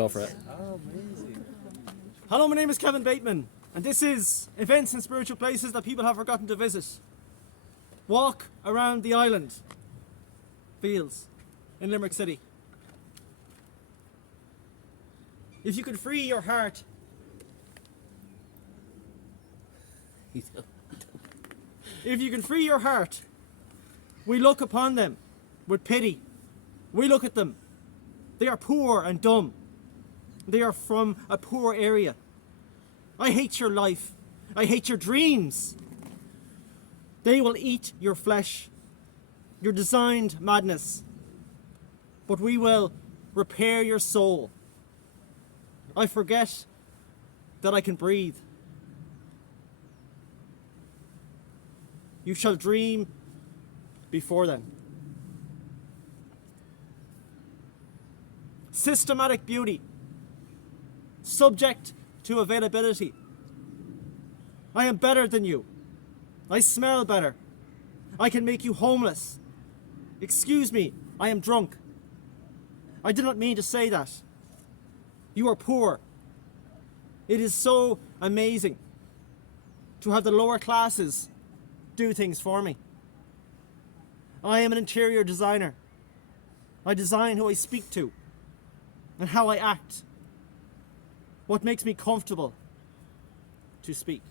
Go for it. Oh, amazing. Hello, my name is Kevin Bateman, and this is events and spiritual places that people have forgotten to visit. Walk around the island fields in Limerick City. If you could free your heart, if you can free your heart, we look upon them with pity. We look at them. They are poor and dumb. They are from a poor area. I hate your life. I hate your dreams. They will eat your flesh, your designed madness. But we will repair your soul. I forget that I can breathe. You shall dream before then. Systematic beauty, subject to availability. I am better than you. I smell better. I can make you homeless. Excuse me, I am drunk. I did not mean to say that. You are poor. It is so amazing to have the lower classes do things for me. I am an interior designer. I design who I speak to and how I act. What makes me comfortable to speak.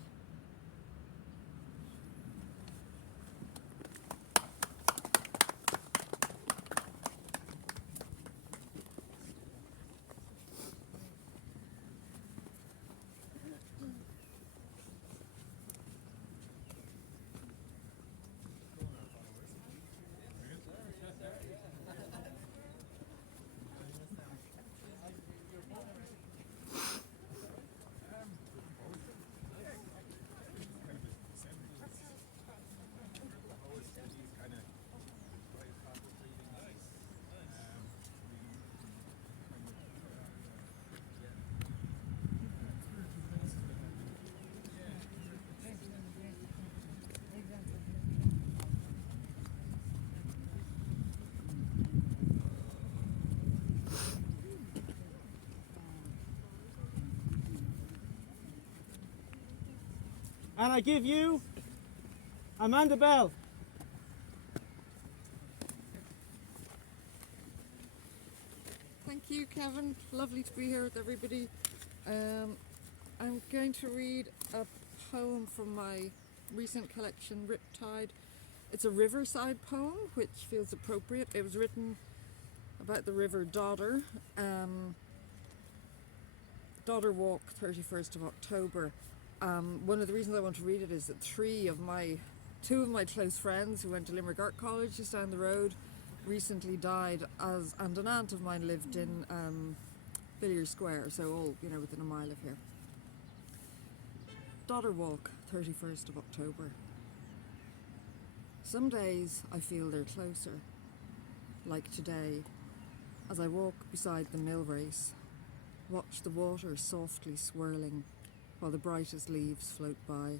And I give you Amanda Bell. Thank you, Kevin. Lovely to be here with everybody. I'm going to read a poem from my recent collection, Riptide. It's a riverside poem, which feels appropriate. It was written about the River Dodder. Dodder Walk, 31st of October. One of the reasons I want to read it is that two of my close friends who went to Limerick Art College just down the road recently died, and an aunt of mine lived in Villiers Square, so all within a mile of here. Dodder Walk, 31st of October. Some days I feel they're closer, like today, as I walk beside the mill race, watch the water softly swirling while the brightest leaves float by.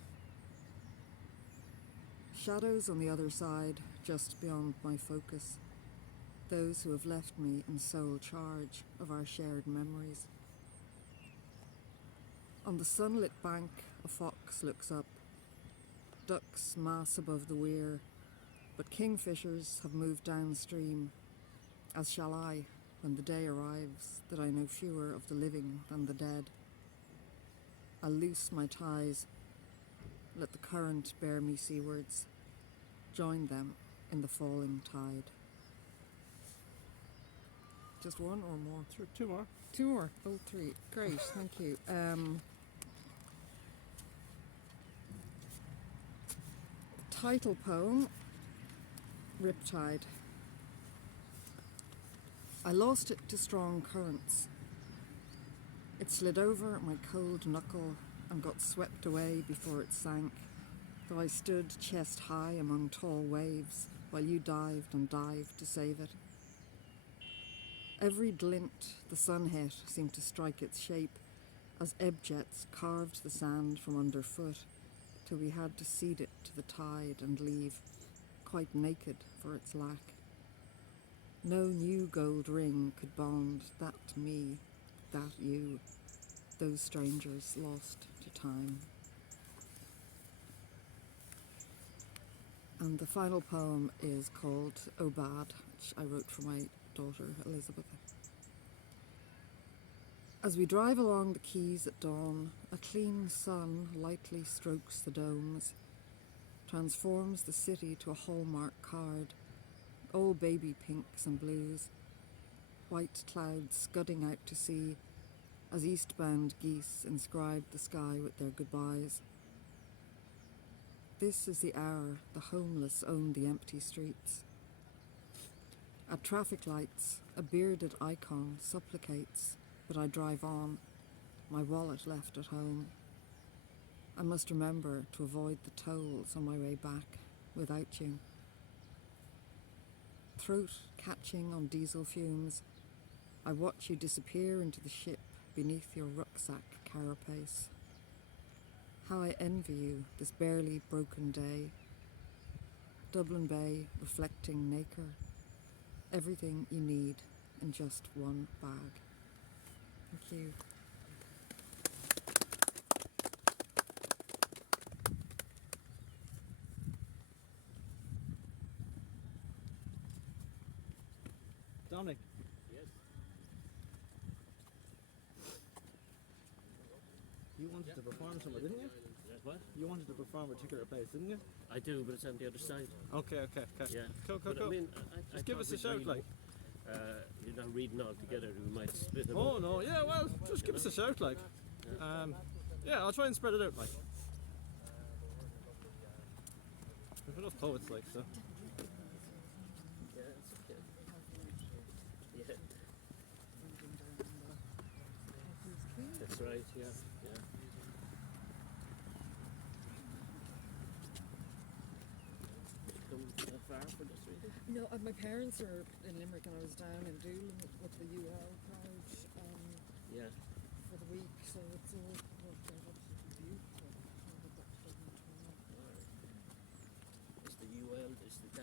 Shadows on the other side, just beyond my focus, those who have left me in sole charge of our shared memories. On the sunlit bank, a fox looks up. Ducks mass above the weir, but kingfishers have moved downstream, as shall I when the day arrives that I know fewer of the living than the dead. I'll loose my ties, let the current bear me seawards, join them in the falling tide. Just one or more? Two more. Two more. Oh, three. Great, thank you. Title poem, Riptide. I lost it to strong currents. It slid over my cold knuckle and got swept away before it sank, though I stood chest high among tall waves while you dived and dived to save it. Every glint the sun hit seemed to strike its shape as ebb jets carved the sand from underfoot, till we had to cede it to the tide and leave, quite naked for its lack. No new gold ring could bond that to me, that you, those strangers lost to time. And the final poem is called O Bad, which I wrote for my daughter Elizabeth. As we drive along the quays at dawn, a clean sun lightly strokes the domes, transforms the city to a hallmark card, all baby pinks and blues, white clouds scudding out to sea as eastbound geese inscribe the sky with their goodbyes. This is the hour the homeless own the empty streets. At traffic lights, a bearded icon supplicates, but I drive on, my wallet left at home. I must remember to avoid the tolls on my way back without you. Throat catching on diesel fumes, I watch you disappear into the ship beneath your rucksack carapace. How I envy you this barely broken day. Dublin Bay reflecting nacre. Everything you need in just one bag. Thank you. Dominic. Yes. You wanted to perform somewhere, didn't you? What? You wanted to perform a particular place, didn't you? I do, but it's on the other side. Okay. Yeah. Cool. But I mean, Just give us a shout, like. You're not reading all together, we might split them Oh up. no, yeah, well, just give us a shout, like. Yeah, I'll try and spread it out, like. There's enough poets, like, so. Yeah, it's okay. Yeah. That's right, yeah. Come far for this reading? No, my parents are in Limerick and I was down in Doolin with the UL crowd Yeah. for the week, so it's all worked out absolutely beautiful. It's the UL, it's the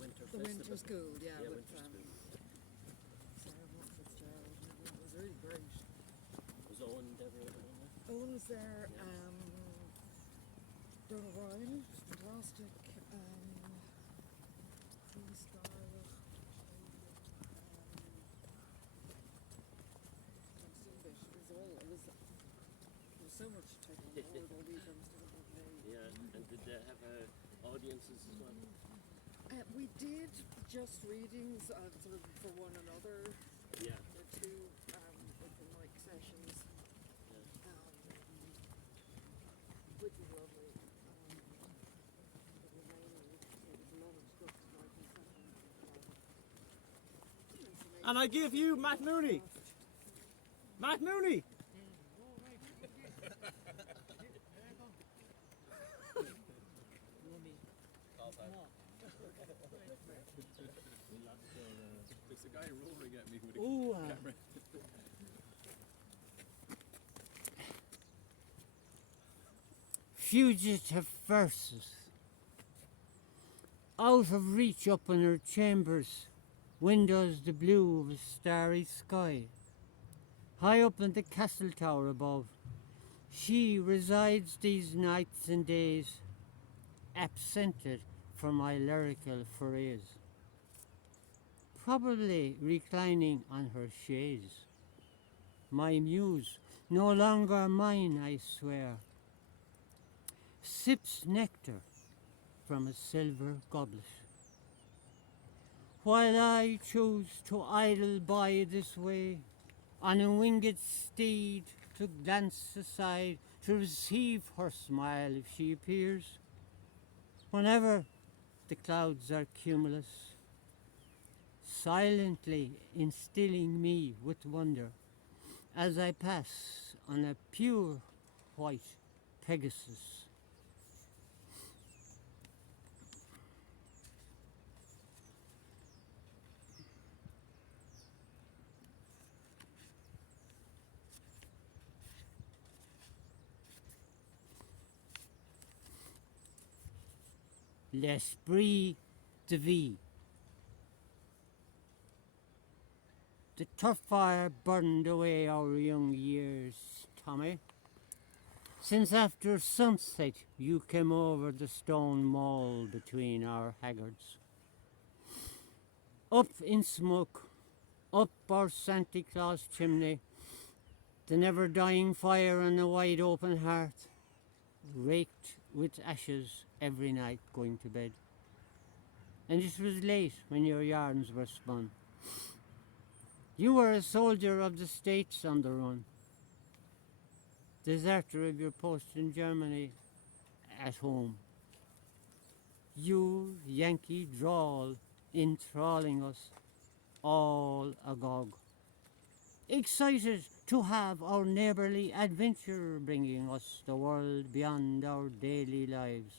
winter The festival. winter school, yeah, Yeah, with winter school. Sarah Fitzgerald. It was really great. Was Owen and everyone on there? Owen was there, Yeah. Ó'Móráin, fantastic. Scarlett, it was so much to take on board all these Yeah, and did they have audiences as well? We did just readings sort of for one another. Yeah. There were two open mic sessions, which was lovely. But mainly it was a lot of stuff writing sessions. And I give you Matt Mooney. Matt Mooney! There's a guy roaring at me with a Ooh, camera. Fugitive verses. Out of reach up in her chambers, windows the blue of a starry sky. High up in the castle tower above, she resides these nights and days, absented from my lyrical forays. Probably reclining on her chaise. My muse, no longer mine, I swear, sips nectar from a silver goblet. While I choose to idle by this way, on a winged steed to glance aside, to receive her smile if she appears, whenever the clouds are cumulus, silently instilling me with wonder as I pass on a pure white Pegasus. L'esprit de vie. The turf fire burned away our young years, Tommy. Since after sunset you came over the stone mall between our haggards. Up in smoke, up our Santa Claus chimney, the never-dying fire on a wide-open hearth, raked with ashes every night going to bed. And it was late when your yarns were spun. You were a soldier of the States on the run, deserter of your post in Germany at home. You Yankee drawl enthralling us all agog, excited to have our neighbourly adventure bringing us the world beyond our daily lives.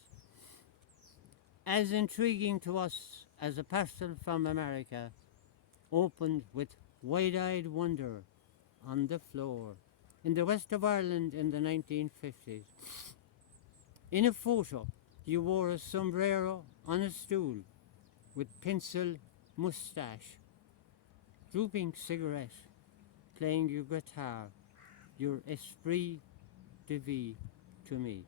As intriguing to us as a parcel from America, opened with wide-eyed wonder on the floor in the west of Ireland in the 1950s. In a photo, you wore a sombrero on a stool with pencil moustache, drooping cigarette, playing your guitar, your esprit de vie to me.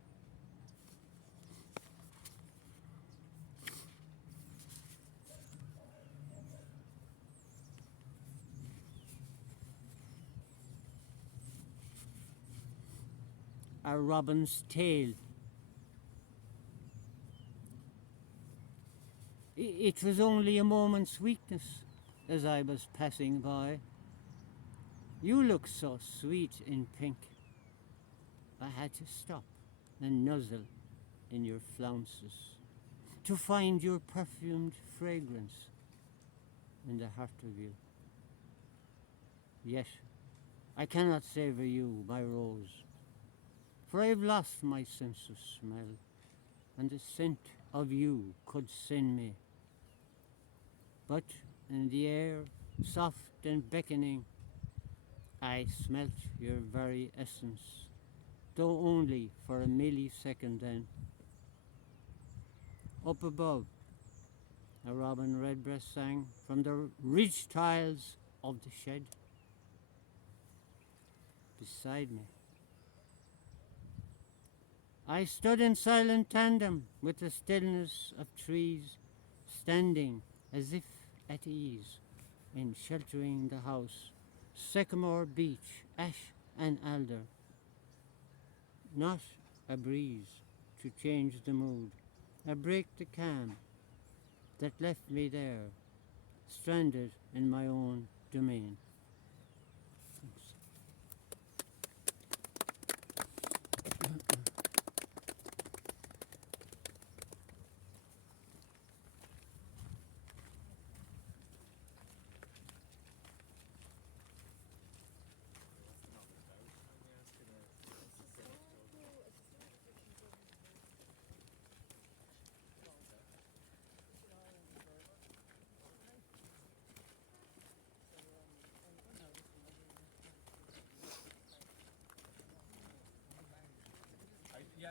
A robin's tail. It was only a moment's weakness as I was passing by. You look so sweet in pink. I had to stop and nuzzle in your flounces to find your perfumed fragrance in the heart of you. Yet I cannot savour you, my rose, for I have lost my sense of smell, and the scent of you could send me. But in the air, soft and beckoning, I smelt your very essence, though only for a millisecond then. Up above, a robin redbreast sang from the ridge tiles of the shed. Beside me, I stood in silent tandem with the stillness of trees, standing as if at ease in sheltering the house, sycamore, beech, ash and alder. Not a breeze to change the mood, a break the calm that left me there, stranded in my own domain. Yeah.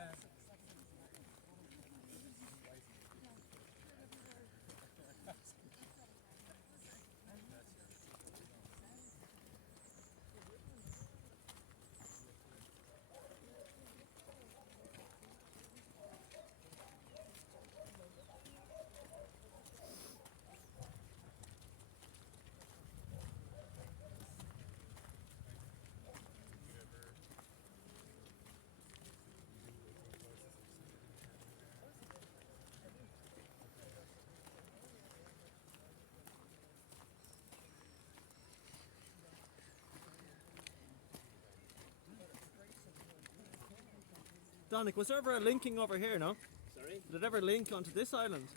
Dominic, was there ever a linking over here, no? Sorry? Did it ever link onto this island?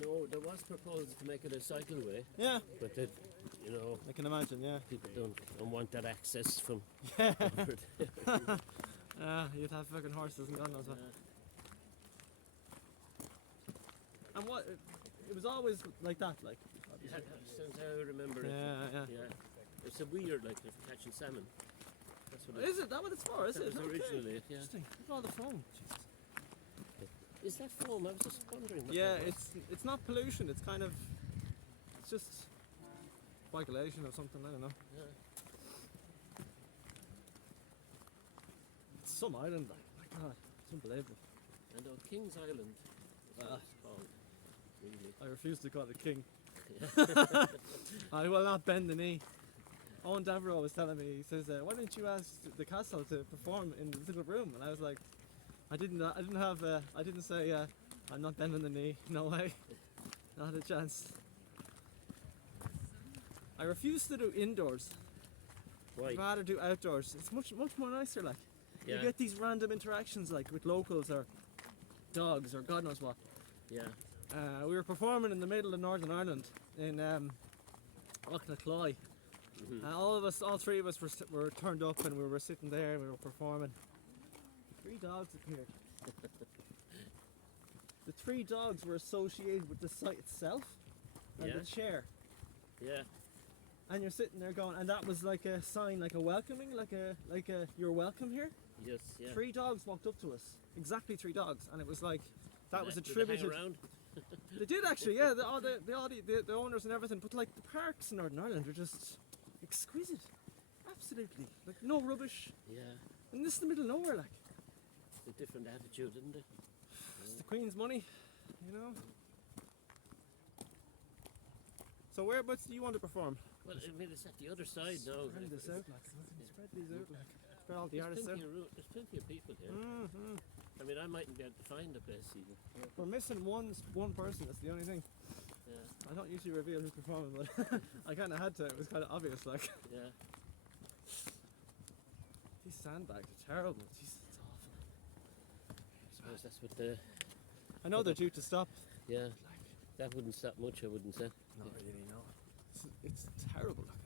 No, there was proposal to make it a cycleway, Yeah. but it, you know, I can imagine, yeah. people don't want that access from Yeah. over there. You'd have fucking horses and God knows what. And what, it was always like that, like. Yeah, since I remember it. Yeah. Yeah. It's a weird, like, for catching salmon. That's what Is it that what it's for, is that it? was Okay. originally it, yeah. Interesting. Look at all the foam. Jesus. Is that foam? I was just wondering. What Yeah, that was. it's not pollution, it's kind of, it's just, speculation or something, I don't know. Yeah. It's some island, like, my God, it's unbelievable. And King's Island is what Ah. it's called, really. I refuse to call it king. I will not bend the knee. Owen Devereaux was telling me, he says, why didn't you ask the castle to perform in the little room? And I was like, I didn't say, I'm not bending the knee, no way, not a chance. I refuse to do indoors. Why? I'd rather do outdoors. It's much more nicer, like. Yeah. You get these random interactions, like with locals or dogs or God knows what. Yeah. We were performing in the middle of Northern Ireland in Ó'Móráin. All three of us were turned up and we were sitting there and we were performing. 3 dogs appeared. The 3 dogs were associated with the site itself and Yeah. the chair. Yeah. And you're sitting there going, and that was like a sign, like a welcoming, like a you're welcome here. Yes. Yeah. 3 dogs walked up to us, exactly 3 dogs, and it was like that was Did they attributed. hang around? They did actually, yeah. The owners and everything, but like the parks in Northern Ireland are just exquisite, absolutely. Like no rubbish, Yeah. and this is the middle of nowhere. Like It's a different attitude, isn't it? it's the Queen's money, you know. So whereabouts do you want to perform? Well, I mean, it's at the other side now. Spread this out, like spread these out, like spread all the There's artists out. there's plenty of people here. Mm-hmm. I mean, I mightn't be able to find a place even. We're missing one person. That's the only thing. Yeah. I don't usually reveal who's performing, but I kind of had to. It was kind of obvious, like. Yeah. These sandbags are terrible. Jeez, it's awful. I suppose that's what the. I know they're due to stop. Yeah. That wouldn't stop much, I wouldn't say. Not really, no. It's terrible looking.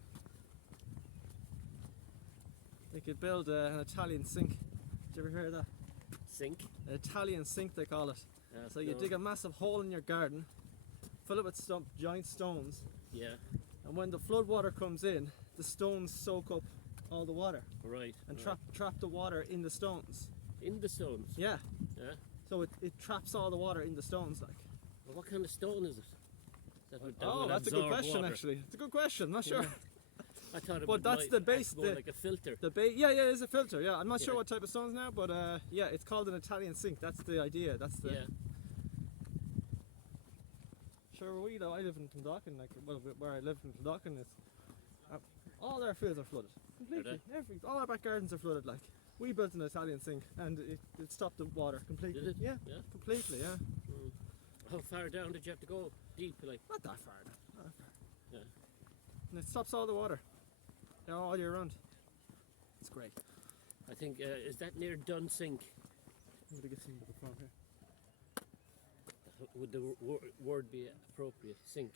They could build an Italian sink. Did you ever hear of that? Sink. An Italian sink, they call it. So you no. dig a massive hole in your garden, fill it with giant stones, Yeah. and when the flood water comes in, the stones soak up all the water Right. and right. trap the water in the stones. In the stones. Yeah. Yeah. So it traps all the water in the stones, like. Well, what kind of stone is it? That would That's a good absorb question, water. actually. It's a good question. Not sure. Yeah. I thought it But would that's might the base, act more like a filter. Yeah, it is a filter. Yeah, I'm not sure Yeah. what type of stones now, but yeah, it's called an Italian sink. That's the idea. That's the. Yeah. Sure, I live in Clondalkin, like where I live in Clondalkin is all our fields are flooded completely. All our back gardens are flooded. Like we built an Italian sink and it stopped the water completely. Did it? Yeah, Yeah. completely. Yeah, Mm. How far down did you have to go? Deep, like. not that far. Not that far. Yeah. And it stops all the water. Yeah, all year round. It's great. I think is that near Dunsink? I'm gonna get some of the front here. Would the word be appropriate? Sink.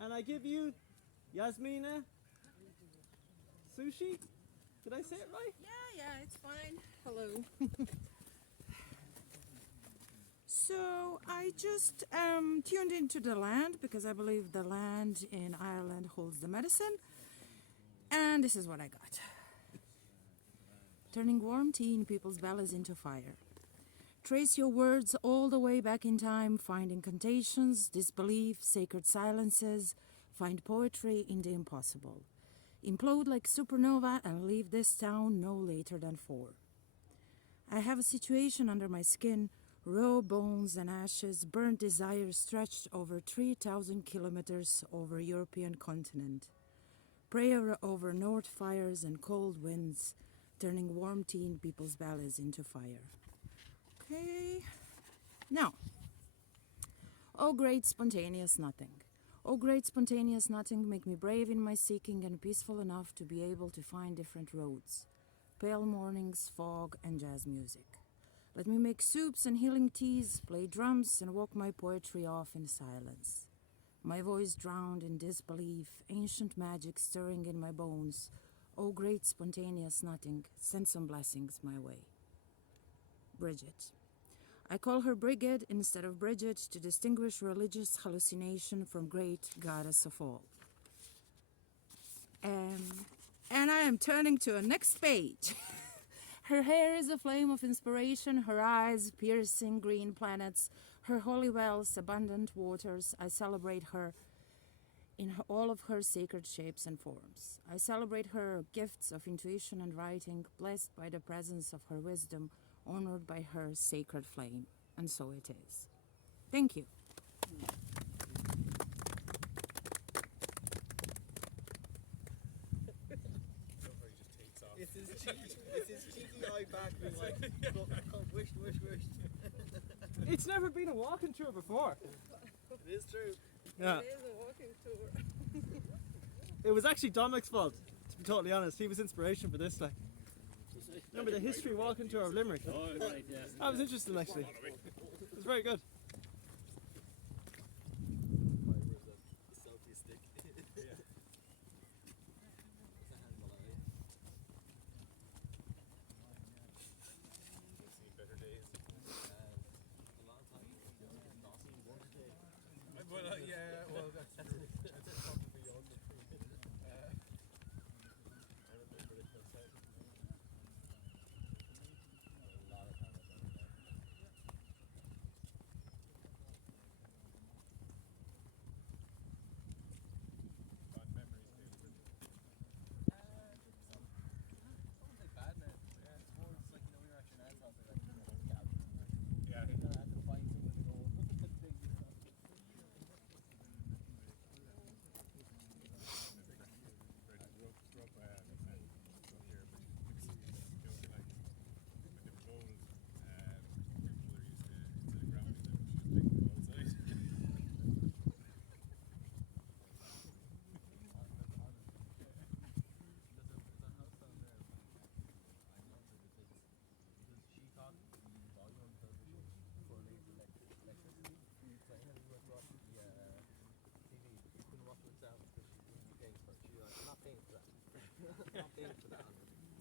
And I give you Jasmina Susic. Did I say it right? Yeah, it's fine. Hello. So I just tuned into the land because I believe the land in Ireland holds the medicine. And this is what I got. Turning warm tea in people's bellies into fire. Trace your words all the way back in time, find incantations, disbelief, sacred silences. Find poetry in the impossible. Implode like supernova and leave this town no later than 4. I have a situation under my skin, raw bones and ashes, burnt desires stretched over 3,000 kilometers over European continent. Prayer over north fires and cold winds, turning warm tea in people's bellies into fire. Okay. Now, oh great spontaneous nothing. Oh great spontaneous nothing, make me brave in my seeking and peaceful enough to be able to find different roads. Pale mornings, fog and jazz music. Let me make soups and healing teas, play drums and walk my poetry off in silence. My voice drowned in disbelief, ancient magic stirring in my bones. Oh great spontaneous nothing, send some blessings my way. Bridget. I call her Brigid instead of Bridget to distinguish religious hallucination from great goddess of all. And I am turning to a next page. Her hair is a flame of inspiration, her eyes piercing green planets, her holy wells, abundant waters. I celebrate her in all of her sacred shapes and forms. I celebrate her gifts of intuition and writing, blessed by the presence of her wisdom, honored by her sacred flame. And so it is. Thank you. It's his cheeky eye back being like, wish. It's never been a walking tour before. It is true. Yeah. It is a walking tour. It was actually Dominic's fault, to be totally honest. He was inspiration for this. Like, remember the history walking tour of Limerick? Oh, right, yeah. That was interesting, actually. It was very good. Well, yeah, well, that's probably all the fond memories, David. Badman. Yeah, it's more it's like, you know, we were at your nan's house, like, yeah. You kind of had to find someone to go.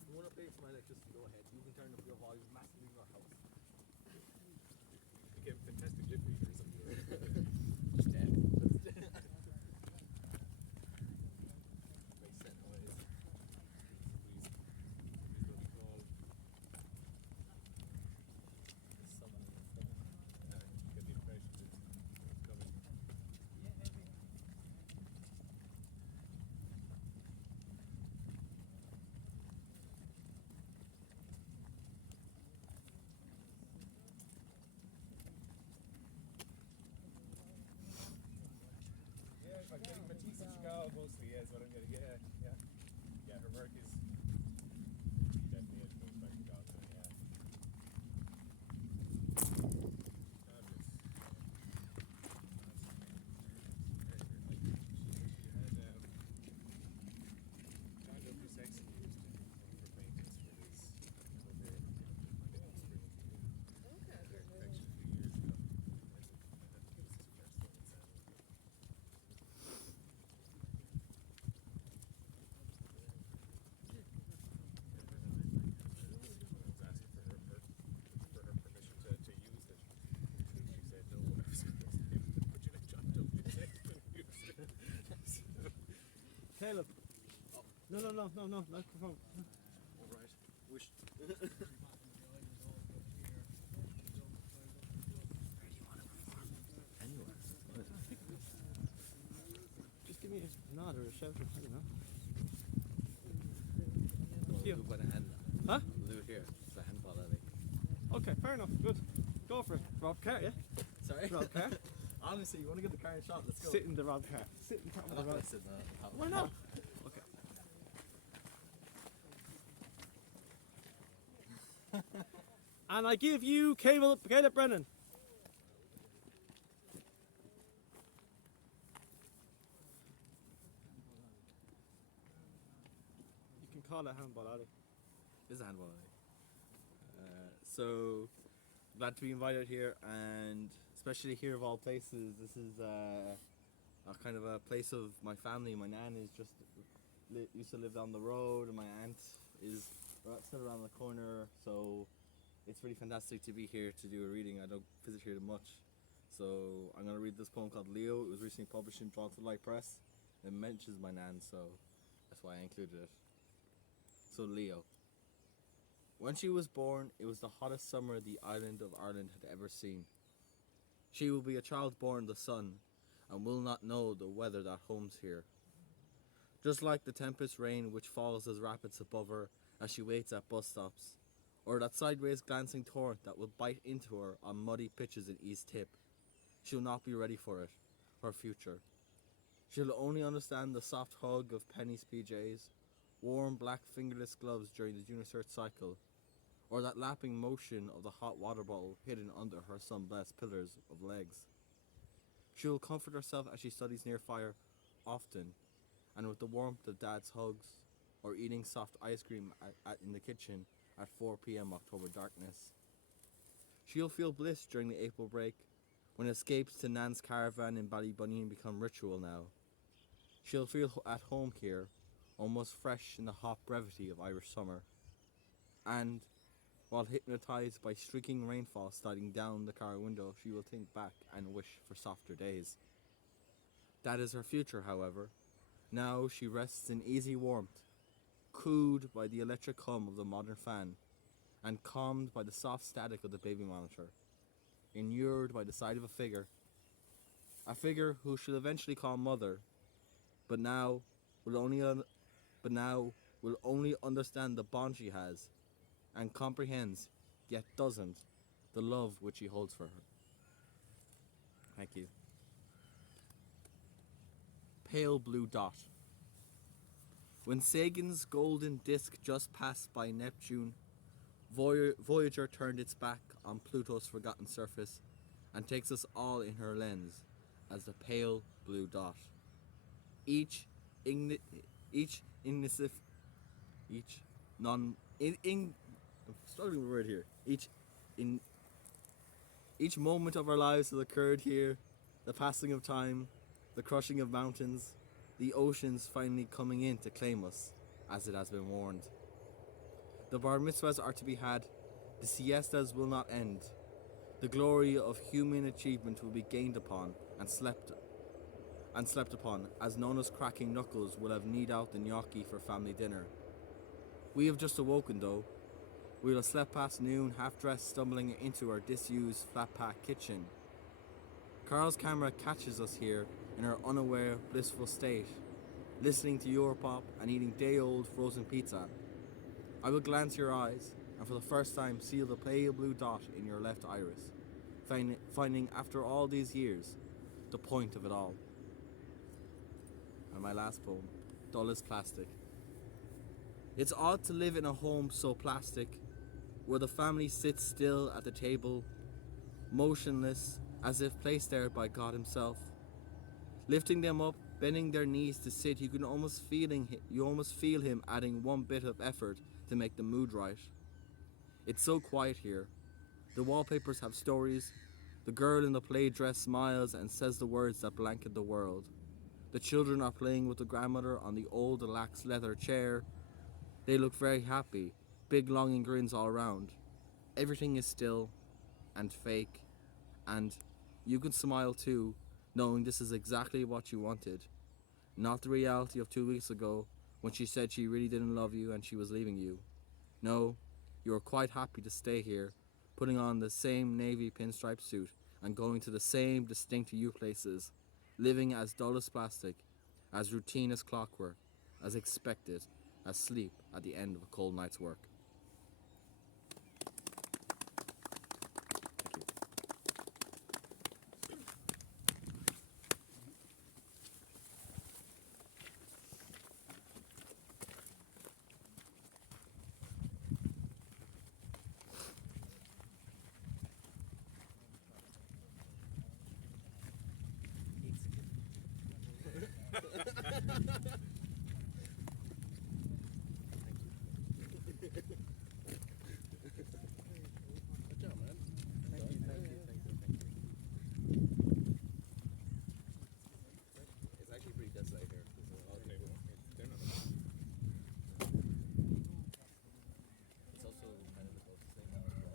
You want to pay for my electricity, go ahead. You can turn up your volume massively in your house. Became fantastic lip reader or something. Just dead. Very set noise. Please what we call Someone in the phone. get the impression that it's coming. Yeah, I'm getting Matisse in Chicago mostly, yeah, is what I'm getting. Yeah. Yeah, her work is definitely has goes back to God, yeah. Fabulous. She had kind of Saxon used for paintings for this over experience. Collection a few years ago. I think it was his first one in San Diego. Caleb. No, microphone. Alright. Wish. Anywhere. Just give me a nod or a shout or I don't know. We'll you. do it by the hand. Huh? We'll do it here. It's the hand ball, I think. Okay, fair enough. Good. Go for it. Rob car, yeah? Sorry? Rob car? Honestly, you want to give the car a shot? Let's go. Sit in the Rob car. Sit in top I'm of not the going Rob. to sit in the top. Why not? Okay. And I give you Caleb Brennan. You can call it handball, Ali. This is a handball. So glad to be invited here, and especially here of all places. This is a kind of a place of my family. My nan is just used to live down the road, and my aunt is still around the corner. So it's really fantastic to be here to do a reading. I don't visit here much, so I'm gonna read this poem called Leo. It was recently published in Draw to Light Press. It mentions my nan, so I why I included it. So Leo. When she was born, it was the hottest summer the island of Ireland had ever seen. She will be a child born in the sun, and will not know the weather that homes here. Just like the tempest rain which falls as rapids above her as she waits at bus stops, or that sideways glancing torrent that will bite into her on muddy pitches in East Tip. She'll not be ready for it, her future. She'll only understand the soft hug of Penny's PJs, warm black fingerless gloves during the Unisert cycle, or that lapping motion of the hot water bottle hidden under her sun-blessed pillars of legs. She'll comfort herself as she studies near fire often, and with the warmth of Dad's hugs, or eating soft ice cream in the kitchen at 4 p.m. October darkness. She'll feel bliss during the April break, when escapes to Nan's caravan in Ballybunion become ritual now. She'll feel at home here, almost fresh in the hot brevity of Irish summer. And, while hypnotized by streaking rainfall sliding down the car window, she will think back and wish for softer days. That is her future, however. Now she rests in easy warmth, cooed by the electric hum of the modern fan, and calmed by the soft static of the baby monitor, inured by the side of a figure who she'll eventually call mother, but now will only understand the bond she has, and comprehends, yet doesn't, the love which he holds for her. Thank you. Pale blue dot. When Sagan's golden disk just passed by Neptune, Voyager turned its back on Pluto's forgotten surface and takes us all in her lens as the pale blue dot. Each moment of our lives has occurred here, the passing of time, the crushing of mountains, the oceans finally coming in to claim us, as it has been warned. The bar mitzvahs are to be had, the siestas will not end, the glory of human achievement will be gained upon and slept upon, as Nona's cracking knuckles will have knead out the gnocchi for family dinner. We have just awoken though. We'll have slept past noon, half-dressed, stumbling into our disused flat-pack kitchen. Carl's camera catches us here in our unaware, blissful state, listening to Europop and eating day-old frozen pizza. I will glance your eyes, and for the first time seal the pale blue dot in your left iris, finding after all these years, the point of it all. And my last poem, Dull as Plastic. It's odd to live in a home so plastic, where the family sits still at the table, motionless, as if placed there by God himself. Lifting them up, bending their knees to sit, you almost feel him adding one bit of effort to make the mood right. It's so quiet here. The wallpapers have stories. The girl in the play dress smiles and says the words that blanket the world. The children are playing with the grandmother on the old lax leather chair. They look very happy, big longing grins all around. Everything is still and fake, and you can smile too, knowing this is exactly what you wanted. Not the reality of 2 weeks ago, when she said she really didn't love you and she was leaving you. No, you are quite happy to stay here, putting on the same navy pinstripe suit and going to the same distinct you places, living as dull as plastic, as routine as clockwork, as expected as sleep at the end of a cold night's work. It's actually pretty desolate here. It's also kind of the closest thing now as well.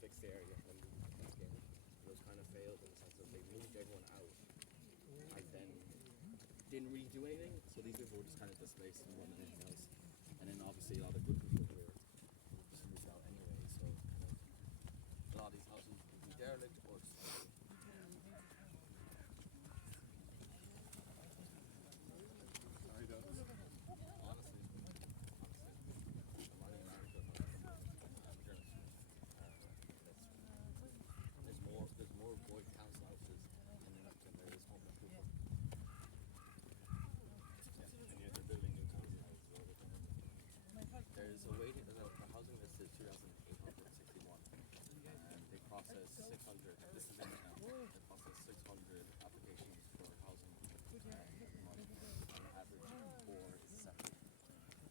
Fix the area and didn't really do anything, so these people were just kind of displaced and more than anything else. And then obviously a lot of good people here just moved out anyway, so kind of a lot of these houses would be derelict or just empty. Sorry, though. Honestly, I'm writing an article about that. I'm a journalist. There's more void council houses in Limerick than there is home improvement. Yeah, and yet they're building new housing houses all the time. There's a waiting, the housing list is 2,861, and they process 600, this is in town, they process 600 applications for housing a month, on average, 4 is accepted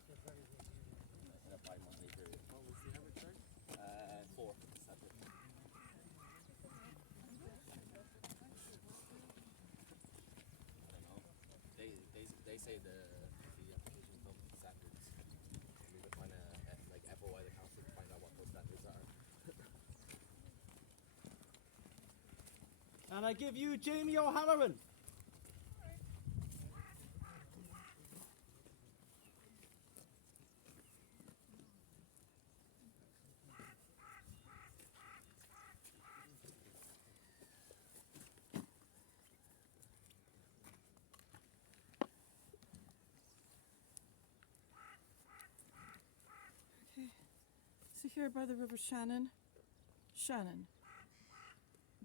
in a 5-monthly period. What was the average, sorry? 4 is accepted. I don't know. They say the applications don't meet standards. We would find like FOI the council to find out what those standards are. And I give you Jamie O Halloran. Okay, so here by the River Shannon,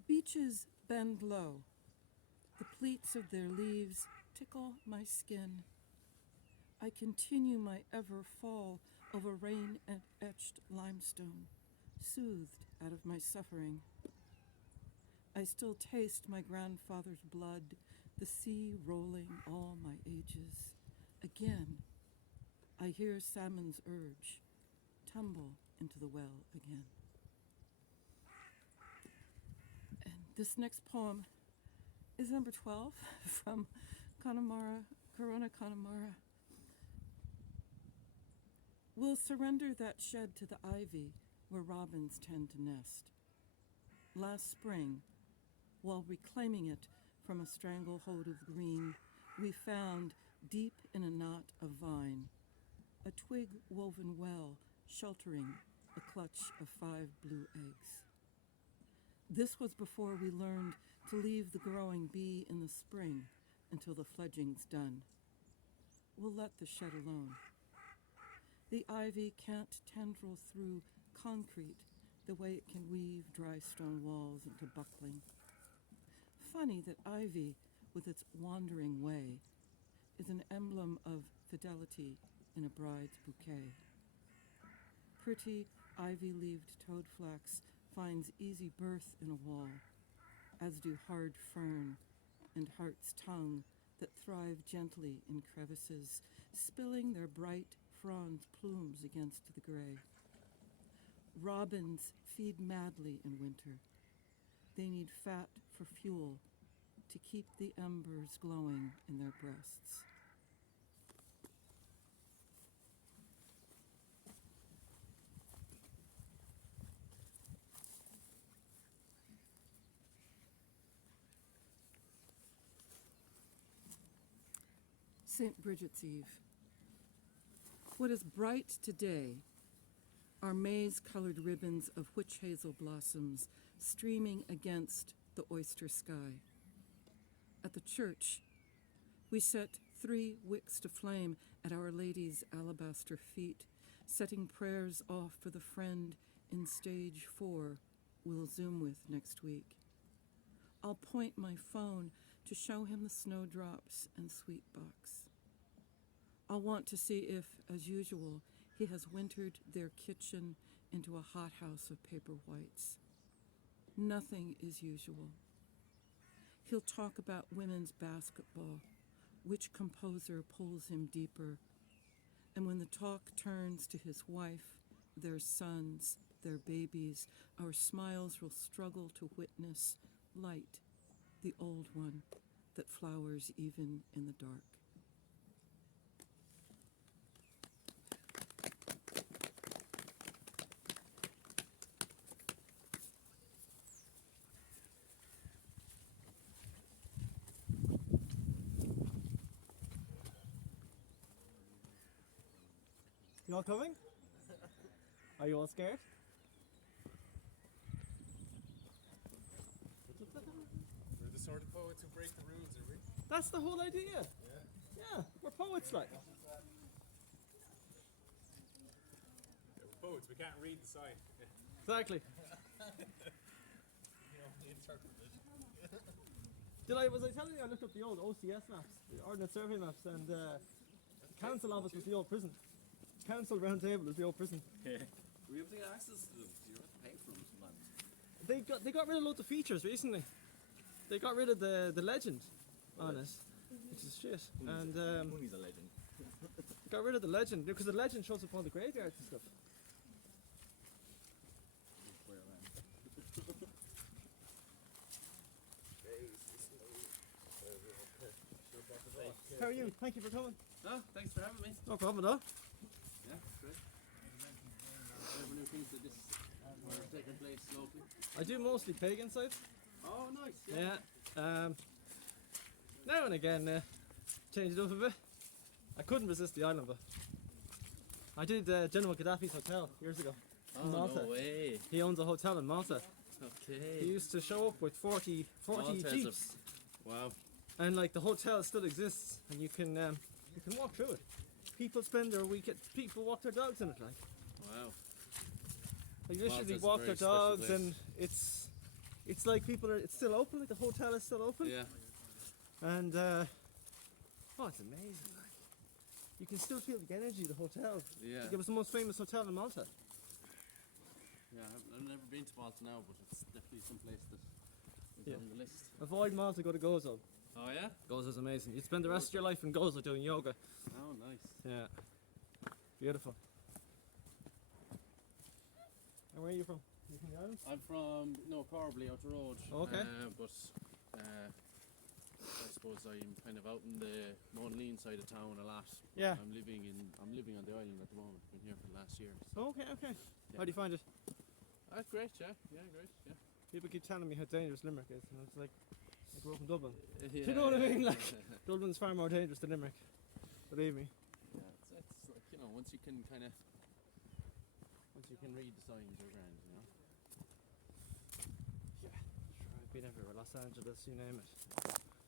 beaches bend low. The pleats of their leaves tickle my skin. I continue my ever fall over rain-etched limestone, soothed out of my suffering. I still taste my grandfather's blood, the sea rolling all my ages. Again, I hear salmon's urge, tumble into the well again. And this next poem is number 12 from Connemara, Corona Connemara. We'll surrender that shed to the ivy where robins tend to nest. Last spring, while reclaiming it from a stranglehold of green, we found, deep in a knot of vine, a twig-woven well sheltering a clutch of 5 blue eggs. This was before we learned to leave the growing bee in the spring until the fledgling's done. We'll let the shed alone. The ivy can't tendril through concrete the way it can weave dry stone walls into buckling. Funny that ivy, with its wandering way, is an emblem of fidelity in a bride's bouquet. Pretty ivy-leaved toadflax finds easy birth in a wall, as do hard fern and heart's tongue that thrive gently in crevices, spilling their bright fronds plumes against the gray. Robins feed madly in winter. They need fat for fuel to keep the embers glowing in their breasts. St. Bridget's Eve. What is bright today are maize-colored ribbons of witch hazel blossoms streaming against the oyster sky. At the church, we set 3 wicks to flame at Our Lady's alabaster feet, setting prayers off for the friend in stage 4 we'll Zoom with next week. I'll point my phone to show him the snowdrops and sweet box. I'll want to see if, as usual, he has wintered their kitchen into a hothouse of paper whites. Nothing is usual. He'll talk about women's basketball, which composer pulls him deeper. And when the talk turns to his wife, their sons, their babies, our smiles will struggle to witness light, the old one that flowers even in the dark. You all coming? Are you all scared? We're the sort of poets who break the rules, are we? That's the whole idea. Yeah. Yeah, we're poets like. We're poets, we can't read the sign. Exactly. Was I telling you I looked up the old OCS maps, the Ordnance Survey maps, and the council office was the old prison. Council round table was the old prison. Were you able to get access to them? You have to pay for them sometimes. They got rid of loads of features recently. They got rid of the legend on it, which is shit. And Mooney's a legend. got rid of the legend because the legend shows up on the graveyards and stuff. How are you? Thank you for coming. No, thanks for having me. No problem at all. Yeah, great. Everyone who thinks that this were taking place locally. I do mostly pagan sites. Oh, nice. Yeah. Now and again, change it up a bit. I couldn't resist the island, but I did General Gaddafi's hotel years ago in Malta. No way. He owns a hotel in Malta. Okay. He used to show up with 40 Maltese jeeps, Wow. and like the hotel still exists, and you can walk through it. People spend their weekend. People walk their dogs in it, like. Wow. Like literally Malta's a walk very their special dogs, place. and it's like people are. It's still open. Like the hotel is still open. Yeah. And oh, it's amazing. Like, you can still feel the energy of the hotel. Yeah. Like, it was the most famous hotel in Malta. Yeah, I've never been to Malta now, but it's definitely some place that is Yeah. on the list. Avoid Malta, go to Gozo. Oh yeah? Gozo's amazing. You'd spend the rest of your life in Gozo doing yoga. Oh, nice. Yeah. Beautiful. And where are you from? You from the islands? I'm from Corbally out the road. Okay. But I suppose I'm kind of out in the Mooney side of town a lot. Yeah. I'm living on the island at the moment. Been here for the last year. So. Okay, okay. How do you find it? Great, yeah. Yeah, great, yeah. People keep telling me how dangerous Limerick is, and it's like, I grew up in Dublin. Yeah, Do you know what I mean? yeah. Like, Dublin's far more dangerous than Limerick. Believe me. Yeah, it's like, once you can read the signs, you're grand, you know. Yeah, sure. I've been everywhere. Los Angeles, you name it.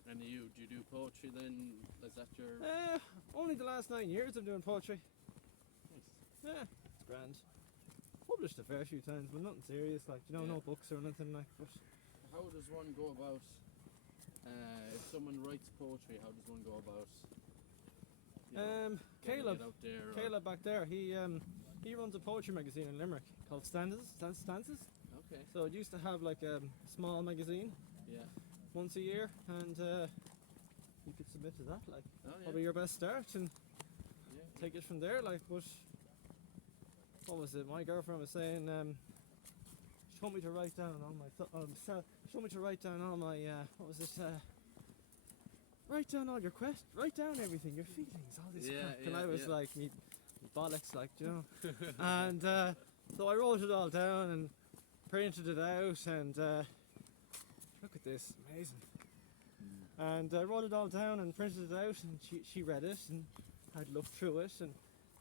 And do you do poetry then? Is that your... Only the last 9 years I'm doing poetry. Nice. Yeah, it's grand. Published a fair few times, but nothing serious, like, you know, Yeah. no books or anything like. But How does one go about, if someone writes poetry, how does one go about, getting Caleb, it out there? or- Caleb back there, he runs a poetry magazine in Limerick called Stanzas. Okay, So it used to have like a small magazine yeah. once a year, and you could submit to that, like, Oh, yeah. probably your best start, and Yeah. take it from there, like. But what was it? My girlfriend was saying, she told me to write down all my, she told me to write down all my, what was it? Write down all your questions, write down everything, your feelings, all this Yeah, crap. And yeah, I was yeah. like, me bollocks, like, you know. And so I wrote it all down and printed it out, and look at this, amazing. And I wrote it all down and printed it out, and she read it and I'd looked through it, and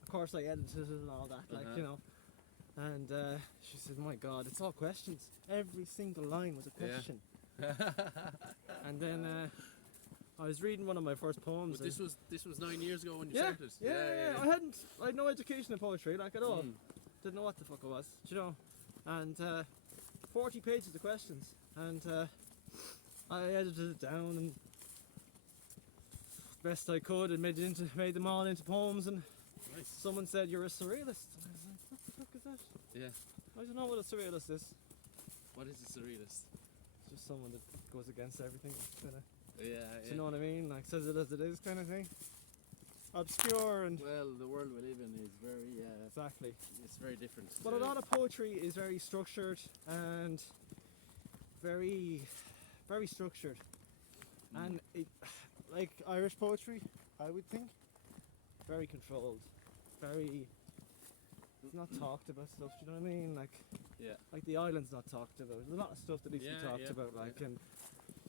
of course I edited it and all that, like, you know. And she said, "My God, it's all questions. Every single line was a Yeah. question." And then I was reading one of my first poems. But this was 9 years ago when you yeah, started? yeah. I had no education in poetry, like, at all. Didn't know what the fuck it was, you know. And 40 pages of questions, and I edited it down and best I could, and made them all into poems. And Nice. someone said, "You're a surrealist." And I was like, "What the fuck is that?" Yeah. I don't know what a surrealist is. What is a surrealist? It's just someone that goes against everything. Kinda, Yeah, do you know what I mean? Like, says it as it is, kind of thing. Obscure and Well, the world we live in is very, exactly. it's very different. But a lot of poetry is very structured and very, very structured. And it, like Irish poetry, I would think, very controlled, very. It's not talked about stuff. Do you know what I mean? Like the island's not talked about. There's a lot of stuff that needs to be Yeah, talked yeah, about. Like, yeah. and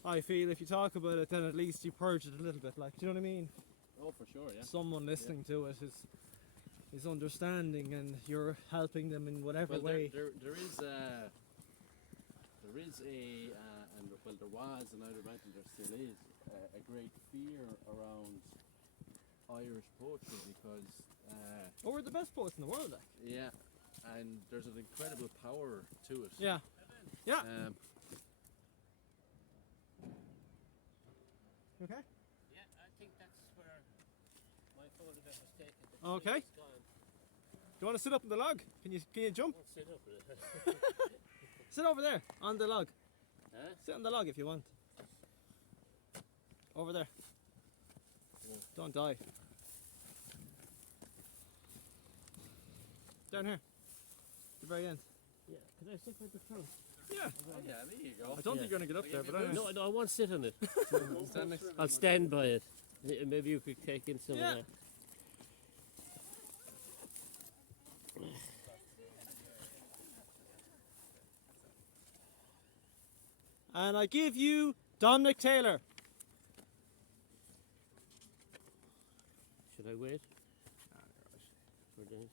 I feel if you talk about it, then at least you purge it a little bit. Like, do you know what I mean? Oh, for sure, yeah. Someone listening to it is is understanding, and you're helping them in whatever Well, way. there is a, and well, there was, and I'd imagine there still is, a great fear around Irish poetry because, Oh, we're the best poets in the world, like. yeah, and there's an incredible power to it. Yeah. Yeah. Okay. Yeah, I think that's where my photograph was taken. Okay. Do you want to sit up on the log? Can you jump? I'll sit up with it. Sit over there on the log. Huh? Sit on the log if you want. Over there. Don't die. Down here. The very end. Yeah, can I sit with the front? Yeah. Oh, yeah, there you go. I don't think you're going to get up there, but I No, I want to sit on it. Stand next to I'll stand by it. Maybe you could take in some Yeah. of that. And I give you Dominic Taylor. Should I wait? For this?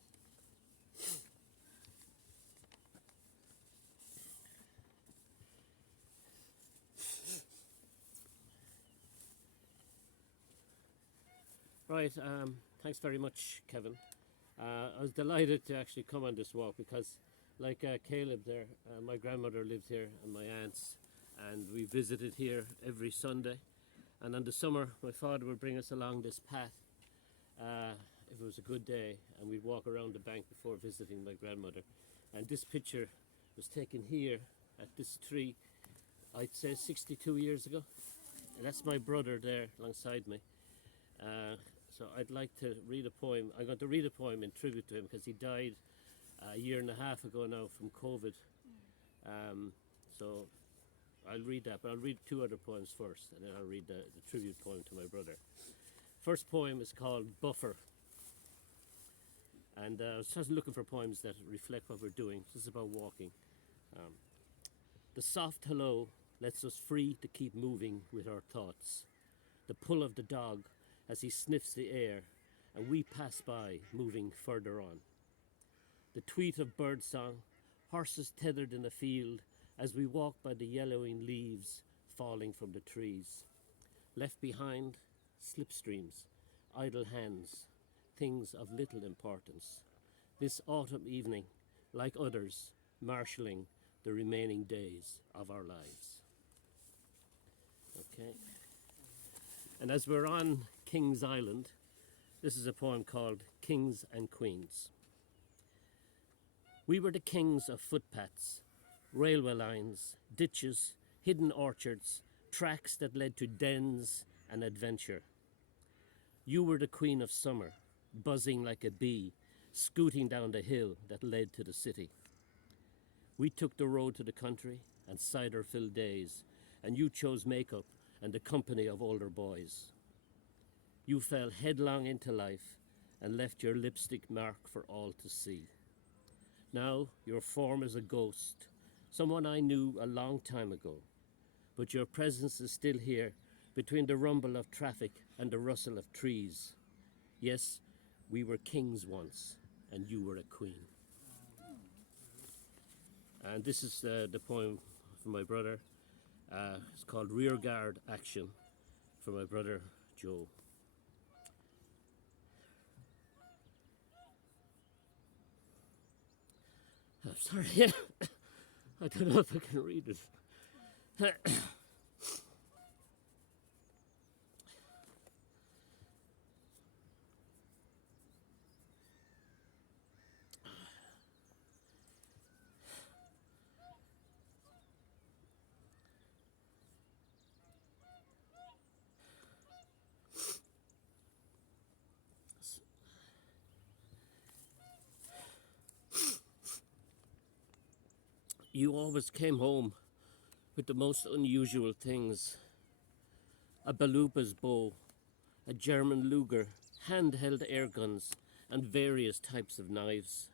Right, thanks very much, Kevin. I was delighted to actually come on this walk because, like Caleb there, my grandmother lived here and my aunts, and we visited here every Sunday. And in the summer, my father would bring us along this path if it was a good day, and we'd walk around the bank before visiting my grandmother. And this picture was taken here at this tree, I'd say 62 years ago. And that's my brother there alongside me. So I'd like to read a poem. I'm going to read a poem in tribute to him because he died a year and a half ago now from COVID. So I'll read that, but I'll read two other poems first, and then I'll read the tribute poem to my brother. First poem is called Buffer. And I was just looking for poems that reflect what we're doing. This is about walking. The soft hello lets us free to keep moving with our thoughts. The pull of the dog as he sniffs the air, and we pass by, moving further on. The tweet of birdsong, horses tethered in a field as we walk by the yellowing leaves falling from the trees. Left behind, slipstreams, idle hands, things of little importance. This autumn evening, like others, marshalling the remaining days of our lives. Okay. And as we're on King's Island, this is a poem called Kings and Queens. We were the kings of footpaths, railway lines, ditches, hidden orchards, tracks that led to dens and adventure. You were the queen of summer, buzzing like a bee, scooting down the hill that led to the city. We took the road to the country and cider-filled days, and you chose makeup and the company of older boys. You fell headlong into life and left your lipstick mark for all to see. Now your form is a ghost, someone I knew a long time ago, but your presence is still here between the rumble of traffic and the rustle of trees. Yes, we were kings once, and you were a queen. And this is the poem from my brother. It's called Rearguard Action for my brother Joe. I'm sorry, I don't know if I can read it. You always came home with the most unusual things. A Balupa's bow, a German Luger, handheld air guns, and various types of knives.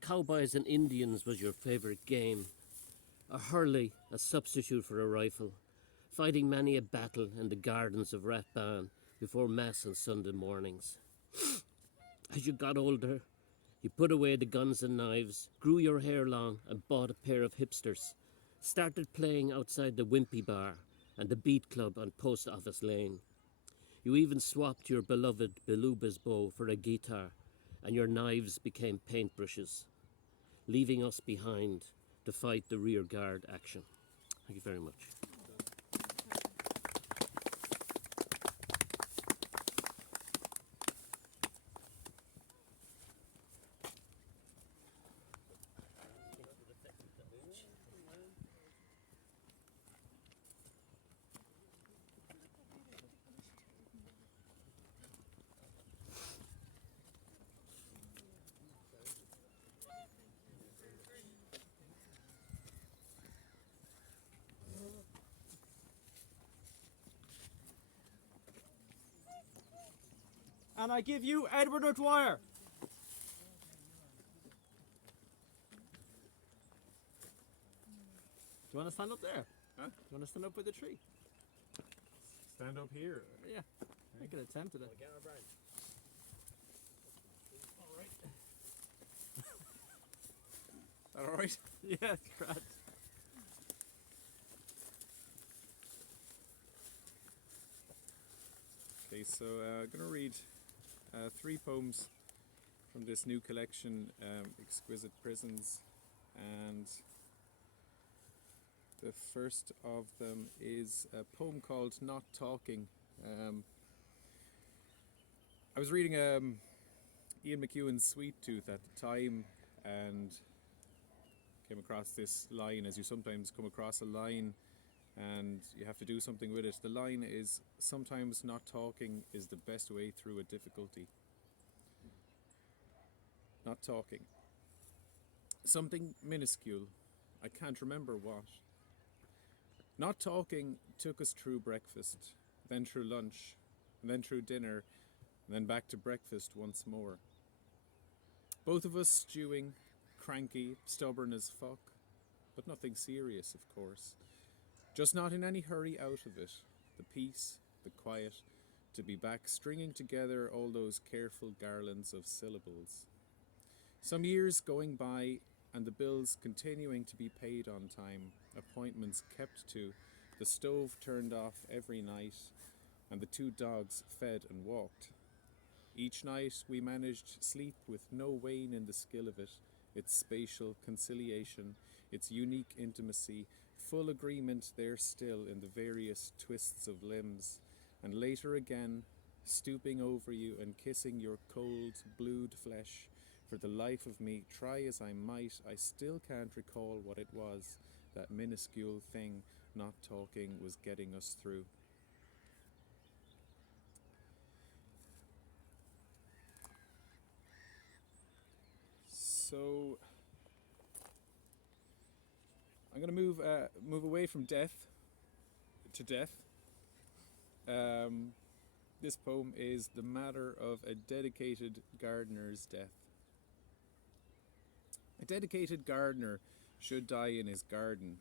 Cowboys and Indians was your favourite game. A hurley, a substitute for a rifle, fighting many a battle in the gardens of Rathban before Mass on Sunday mornings. As you got older, you put away the guns and knives, grew your hair long and bought a pair of hipsters. Started playing outside the Wimpy Bar and the Beat Club on Post Office Lane. You even swapped your beloved Beluba's bow for a guitar, and your knives became paintbrushes, leaving us behind to fight the rear guard action. Thank you very much. And I give you Edward O Dwyer. Do you want to stand up there? Huh? Do you want to stand up by the tree? Stand up here. Yeah. I could attempt it. That all right? Yeah, correct. Okay, so I'm going to read 3 poems from this new collection, Exquisite Prisons, and the first of them is a poem called Not Talking. I was reading Ian McEwan's Sweet Tooth at the time and came across this line, as you sometimes come across a line and you have to do something with it. The line is, sometimes not talking is the best way through a difficulty. Not talking. Something minuscule. I can't remember what. Not talking took us through breakfast, then through lunch, and then through dinner, and then back to breakfast once more. Both of us stewing, cranky, stubborn as fuck, but nothing serious, of course. Just not in any hurry out of it. The peace, the quiet, to be back stringing together all those careful garlands of syllables. Some years going by and the bills continuing to be paid on time, appointments kept to, the stove turned off every night, and the 2 dogs fed and walked. Each night we managed sleep with no wane in the skill of it, its spatial conciliation, its unique intimacy, full agreement there still in the various twists of limbs, and later again, stooping over you and kissing your cold, blued flesh. For the life of me, try as I might, I still can't recall what it was, that minuscule thing, not talking, was getting us through. So I'm going to move away from death to death. This poem is the matter of a dedicated gardener's death. A dedicated gardener should die in his garden,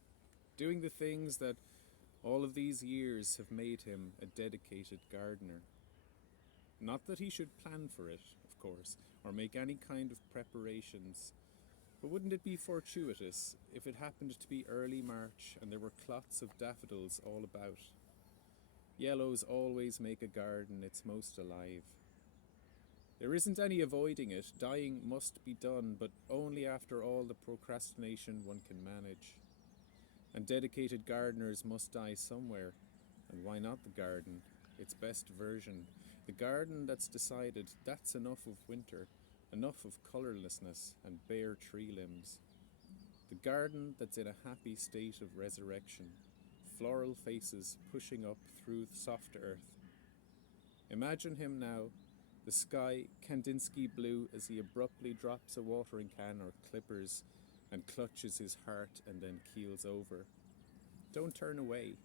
doing the things that all of these years have made him a dedicated gardener. Not that he should plan for it, of course, or make any kind of preparations, but wouldn't it be fortuitous if it happened to be early March and there were clots of daffodils all about? Yellows always make a garden its most alive. There isn't any avoiding it. Dying must be done, but only after all the procrastination one can manage. And dedicated gardeners must die somewhere. And why not the garden, its best version? The garden that's decided that's enough of winter, enough of colourlessness and bare tree limbs. The garden that's in a happy state of resurrection, floral faces pushing up through soft earth. Imagine him now, the sky Kandinsky blue as he abruptly drops a watering can or clippers and clutches his heart and then keels over. Don't turn away.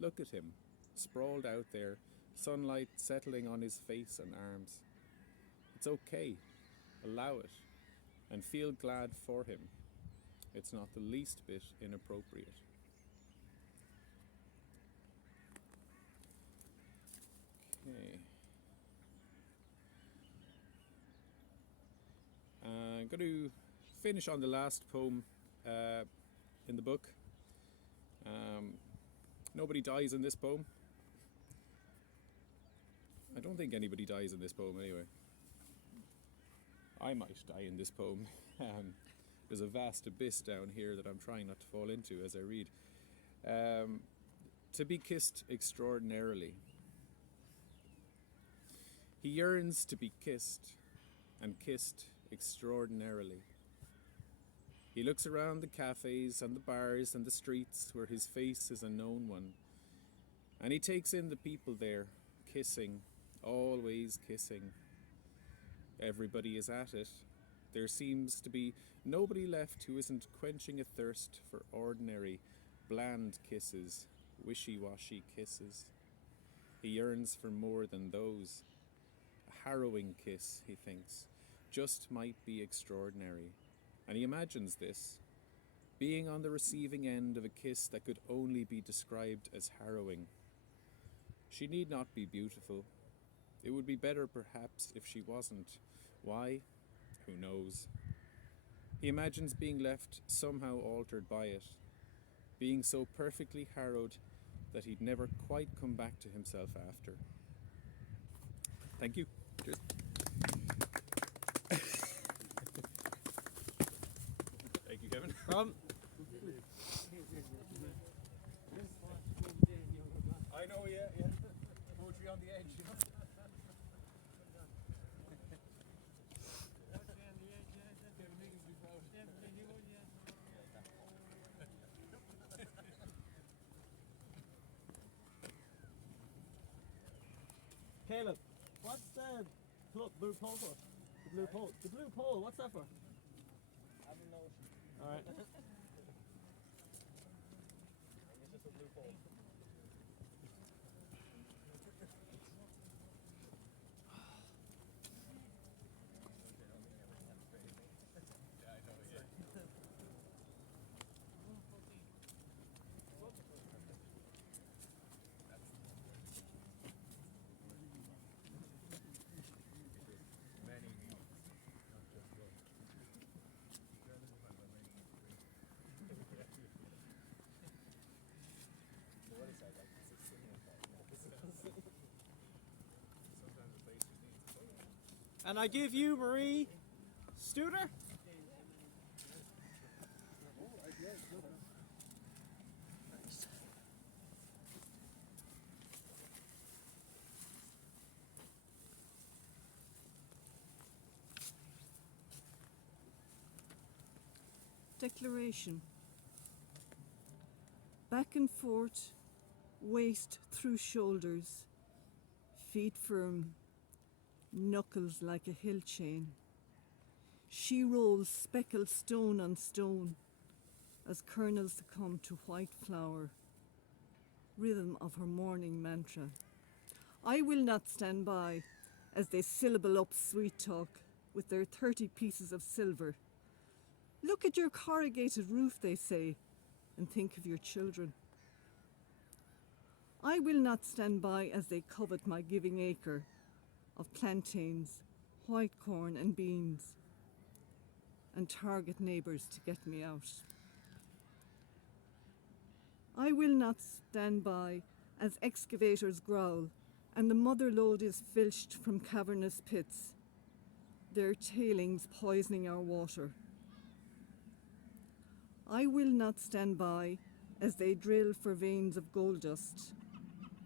Look at him, sprawled out there, sunlight settling on his face and arms. It's okay. Allow it. And feel glad for him. It's not the least bit inappropriate. Okay. going to finish on the last poem in the book. Nobody dies in this poem. I don't think anybody dies in this poem anyway. I might die in this poem. There's a vast abyss down here that I'm trying not to fall into as I read. To be kissed extraordinarily. He yearns to be kissed, and kissed extraordinarily. He looks around the cafes and the bars and the streets where his face is a known one, and he takes in the people there, kissing, always kissing. Everybody is at it. There seems to be nobody left who isn't quenching a thirst for ordinary, bland kisses, wishy-washy kisses. He yearns for more than those. A harrowing kiss, he thinks, just might be extraordinary. And he imagines this, being on the receiving end of a kiss that could only be described as harrowing. She need not be beautiful. It would be better, perhaps, if she wasn't. Why? Who knows? He imagines being left somehow altered by it, being so perfectly harrowed that he'd never quite come back to himself after. Thank you. Cheers. Thank you, Kevin. I know, yeah. Poetry on the edge, you know. Caleb, what's the blue pole for? The blue pole. The blue pole, what's that for? I have a notion. Alright. It's just a blue pole. And I give you Marie Studer. Declaration. Back and forth, waist through shoulders, feet firm, knuckles like a hill chain. She rolls speckled stone on stone as kernels succumb to white flower, rhythm of her morning mantra. I will not stand by as they syllable up sweet talk with their 30 pieces of silver. Look at your corrugated roof, they say, and think of your children. I will not stand by as they covet my giving acre of plantains, white corn and beans, and target neighbours to get me out. I will not stand by as excavators growl and the mother lode is filched from cavernous pits, their tailings poisoning our water. I will not stand by as they drill for veins of gold dust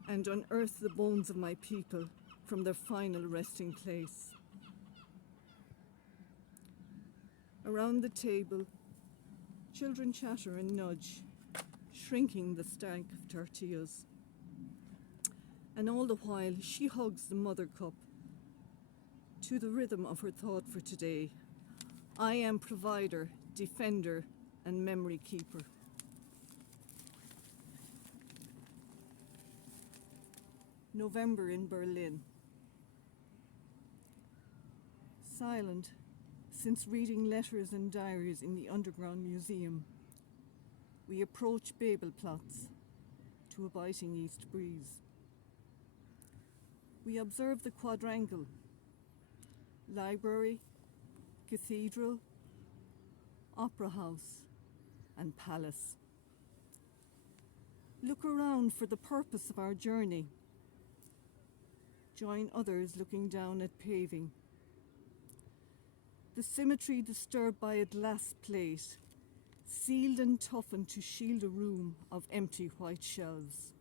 and unearth the bones of my people from their final resting place. Around the table, children chatter and nudge, shrinking the stank of tortillas. And all the while, she hugs the mother cup to the rhythm of her thought for today. I am provider, defender, and memory keeper. November in Berlin. Silent since reading letters and diaries in the Underground Museum. We approach Babelplatz to a biting east breeze. We observe the quadrangle, library, cathedral, opera house, and palace. Look around for the purpose of our journey. Join others looking down at paving. The symmetry disturbed by a glass plate, sealed and toughened to shield a room of empty white shelves.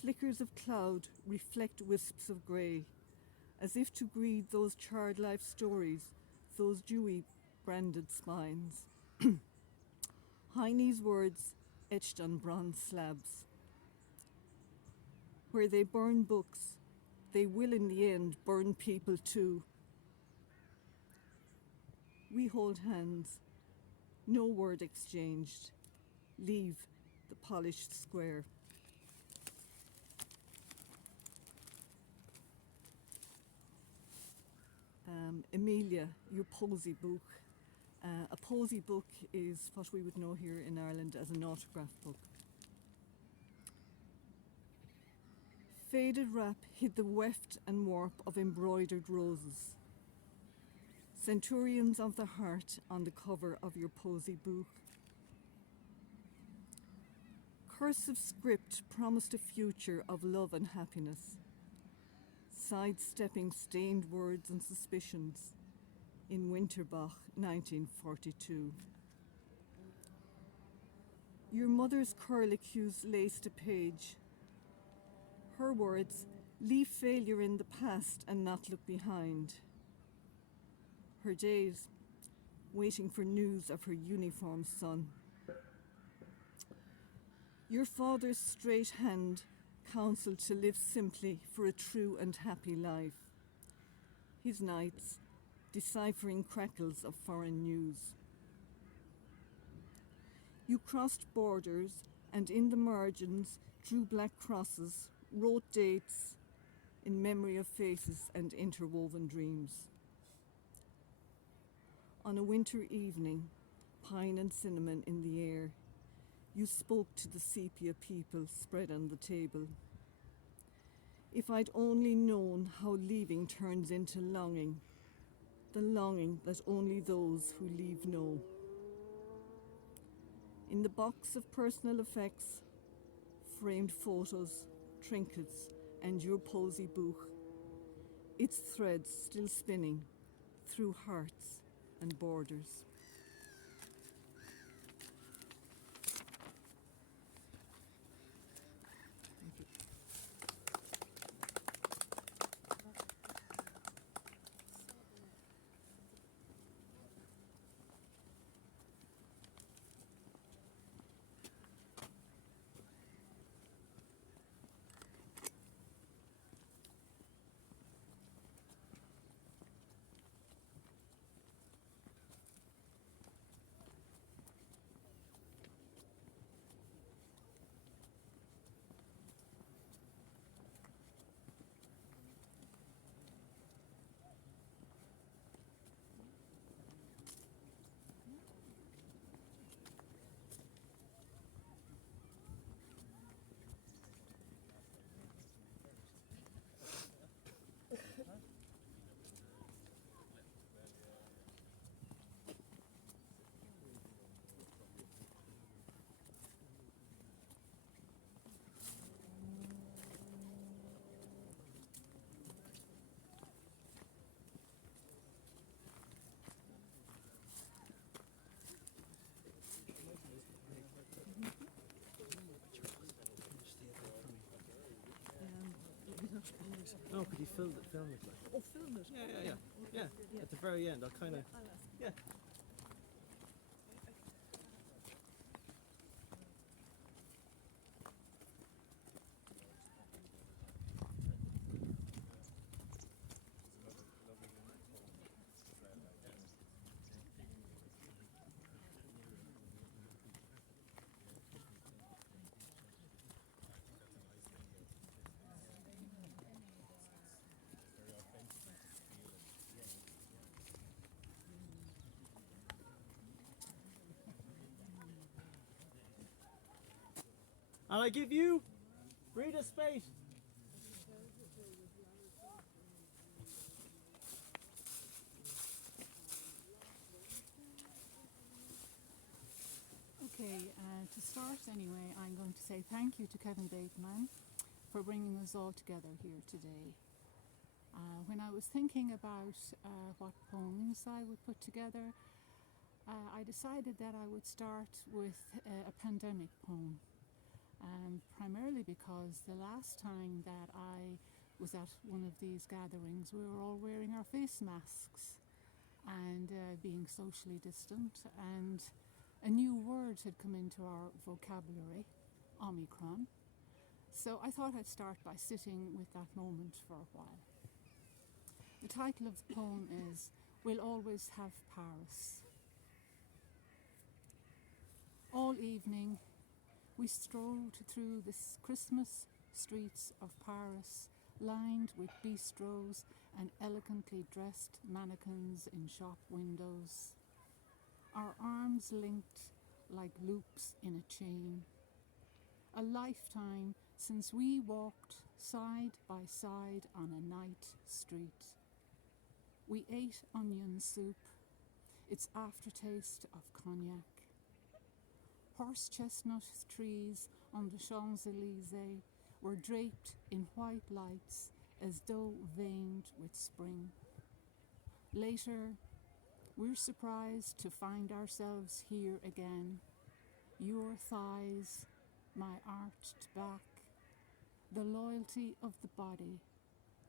Flickers of cloud reflect wisps of grey, as if to greet those charred life stories, those dewy branded spines. Heine's words etched on bronze slabs. Where they burn books, they will in the end burn people too. We hold hands, no word exchanged. Leave the polished square. Emilia, your posy book. A posy book is what we would know here in Ireland as an autograph book. Faded wrap hid the weft and warp of embroidered roses. Centurions of the heart on the cover of your posy book. Cursive script promised a future of love and happiness, sidestepping stained words and suspicions in Winterbach, 1942. Your mother's curlicues laced a page. Her words, leave failure in the past and not look behind. Her days, waiting for news of her uniformed son. Your father's straight hand counseled to live simply for a true and happy life. His nights, deciphering crackles of foreign news. You crossed borders and in the margins drew black crosses, wrote dates in memory of faces and interwoven dreams. On a winter evening, pine and cinnamon in the air, you spoke to the sepia people spread on the table. If I'd only known how leaving turns into longing, the longing that only those who leave know. In the box of personal effects, framed photos, trinkets, and your posy book, its threads still spinning through hearts and borders. No, could you film it? Film it. Like. Oh, film it. Yeah. At the very end, I'll kind of. Yeah. And I give you Breda Spaight. To start anyway, I'm going to say thank you to Kevin Bateman for bringing us all together here today. When I was thinking about what poems I would put together, I decided that I would start with a pandemic poem, primarily because the last time that I was at one of these gatherings, we were all wearing our face masks and being socially distant, and a new word had come into our vocabulary, Omicron. So I thought I'd start by sitting with that moment for a while. The title of the poem is We'll Always Have Paris. All evening we strolled through the Christmas streets of Paris, lined with bistros and elegantly dressed mannequins in shop windows. Our arms linked like loops in a chain. A lifetime since we walked side by side on a night street. We ate onion soup, its aftertaste of cognac. Horse chestnut trees on the Champs-Élysées were draped in white lights as though veined with spring. Later, we're surprised to find ourselves here again. Your thighs, my arched back, the loyalty of the body,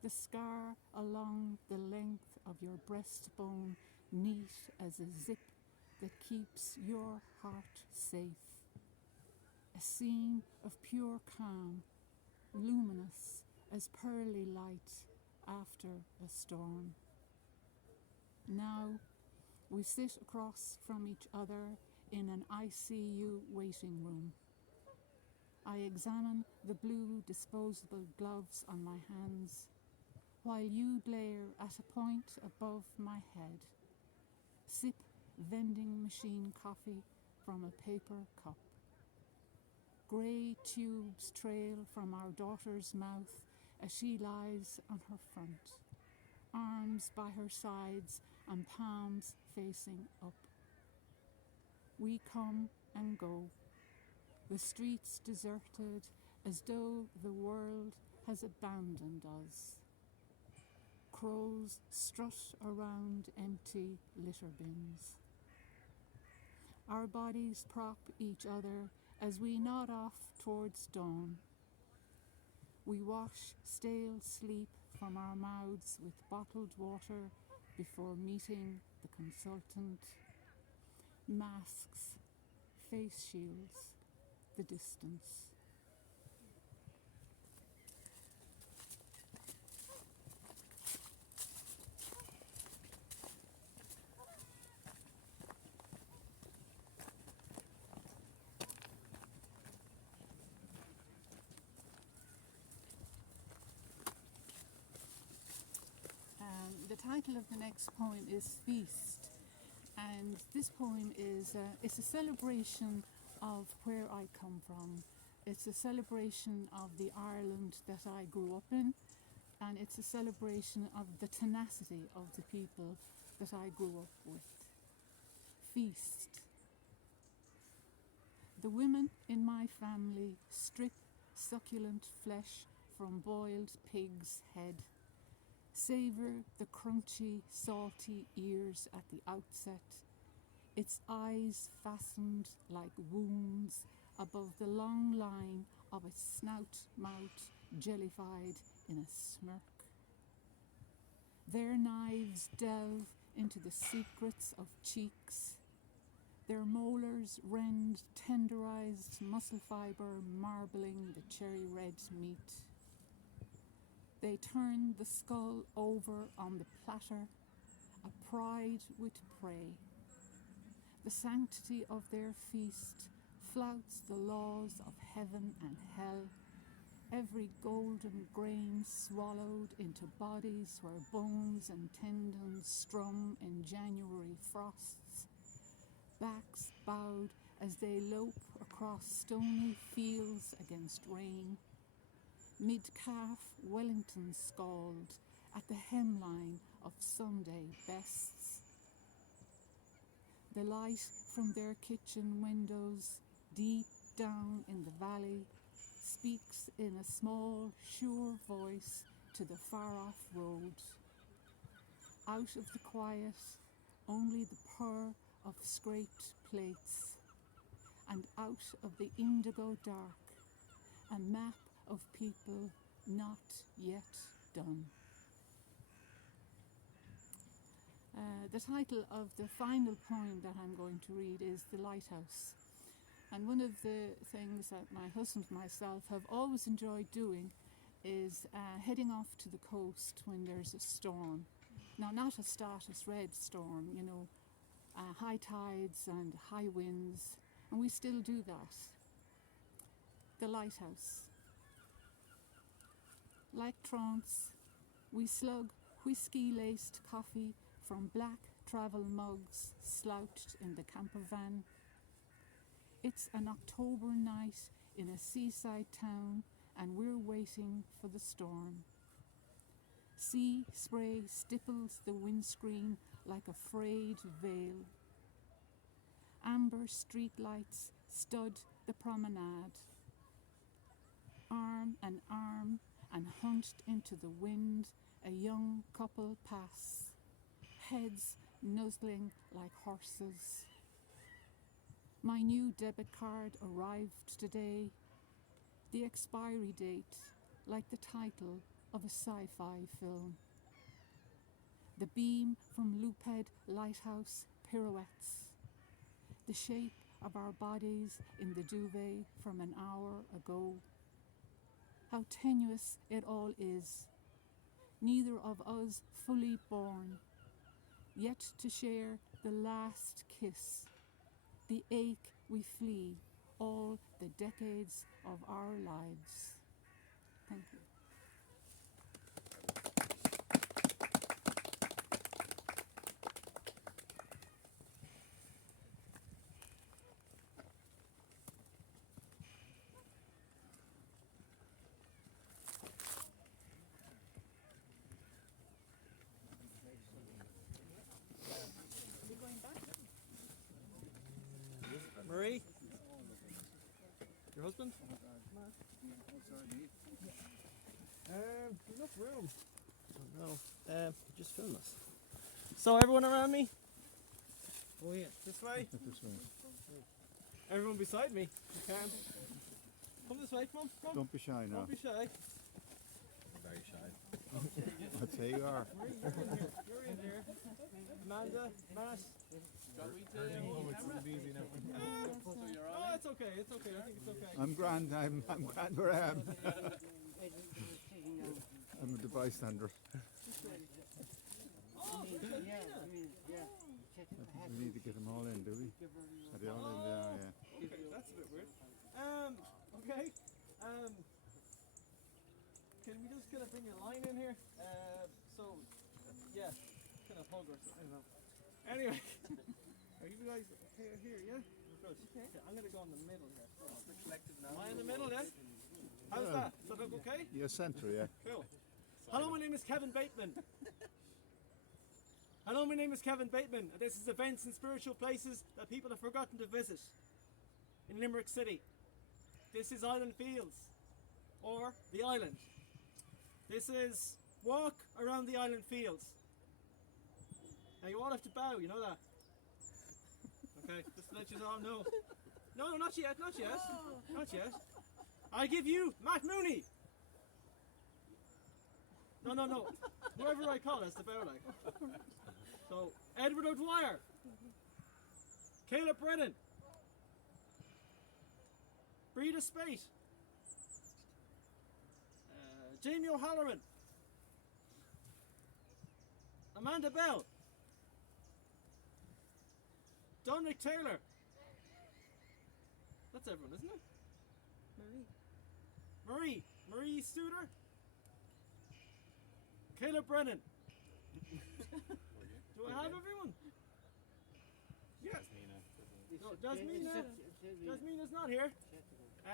the scar along the length of your breastbone, neat as a zip that keeps your heart safe. A scene of pure calm, luminous as pearly light after a storm. Now we sit across from each other in an ICU waiting room. I examine the blue disposable gloves on my hands, while you glare at a point above my head. Sip vending machine coffee from a paper cup. Grey tubes trail from our daughter's mouth as she lies on her front, arms by her sides and palms facing up. We come and go, the streets deserted as though the world has abandoned us. Crows strut around empty litter bins. Our bodies prop each other as we nod off towards dawn. We wash stale sleep from our mouths with bottled water before meeting the consultant. Masks, face shields, the distance. The title of the next poem is Feast, and this poem is it's a celebration of where I come from. It's a celebration of the Ireland that I grew up in, and it's a celebration of the tenacity of the people that I grew up with. Feast. The women in my family strip succulent flesh from boiled pig's head. Savour the crunchy, salty ears at the outset, its eyes fastened like wounds above the long line of its snout mouth jellified in a smirk. Their knives delve into the secrets of cheeks. Their molars rend tenderized muscle fibre, marbling the cherry red meat. They turn the skull over on the platter, a pride with prey. The sanctity of their feast flouts the laws of heaven and hell, every golden grain swallowed into bodies where bones and tendons strum in January frosts, backs bowed as they lope across stony fields against rain. Mid-calf Wellington scald at the hemline of Sunday bests. The light from their kitchen windows deep down in the valley, speaks in a small, sure voice to the far-off road. Out of the quiet, only the purr of scraped plates, and out of the indigo dark, a map of people not yet done. The title of the final poem that I'm going to read is The Lighthouse. And one of the things that my husband and myself have always enjoyed doing is heading off to the coast when there's a storm. Now, not a status red storm, you know, high tides and high winds, and we still do that. The lighthouse. Like trance, we slug whiskey-laced coffee from black travel mugs slouched in the camper van. It's an October night in a seaside town, and we're waiting for the storm. Sea spray stipples the windscreen like a frayed veil. Amber streetlights stud the promenade. Arm and hunched into the wind, a young couple pass, heads nuzzling like horses. My new debit card arrived today, the expiry date like the title of a sci-fi film. The beam from looped lighthouse pirouettes, the shape of our bodies in the duvet from an hour ago. How tenuous it all is, neither of us fully born, yet to share the last kiss, the ache we flee, all the decades of our lives. Thank you. Marie? Your husband? Enough room. Oh, no. Just film us. So everyone around me? Oh yeah. This way? Everyone beside me. You can. Come this way, come on. Come on. Don't be shy now. Don't be shy. Very shy. I'd say you are. You're in here. Amanda, Matt. Shall we Oh, it's okay. It's okay. I think it's okay. I'm grand. I'm grand where I am. I'm the bystander. Oh, I think we need to get them all in, do we? Are they all in there? Yeah. okay, that's a bit weird. Okay. Can we just kind of bring a line in here? Yeah, kind of hug or something. I don't know. Anyway, are you guys okay here? Yeah. Good. Okay. I'm gonna go in the middle here. Am I in the middle then? How's that? Does that look okay? You're centre, yeah. Cool. Hello, my name is Kevin Bateman. Hello, my name is Kevin Bateman, and this is events and spiritual places that people have forgotten to visit in Limerick City. This is Island Fields, or the island. This is walk around the island fields. Now you all have to bow, you know that? Okay, just to let you all know. No, not yet, not yet. Not yet. I give you Matt Mooney. No. Whoever I call, that's the bow like. So, Edward O Dwyer. Caleb Brennan. Breda Spaight. Jamie O Halloran. Amanda Bell. Dominic Taylor. That's everyone, isn't it? Marie Studer. Caleb Brennan. Do I have everyone? Yes. No, Jasmina's not here.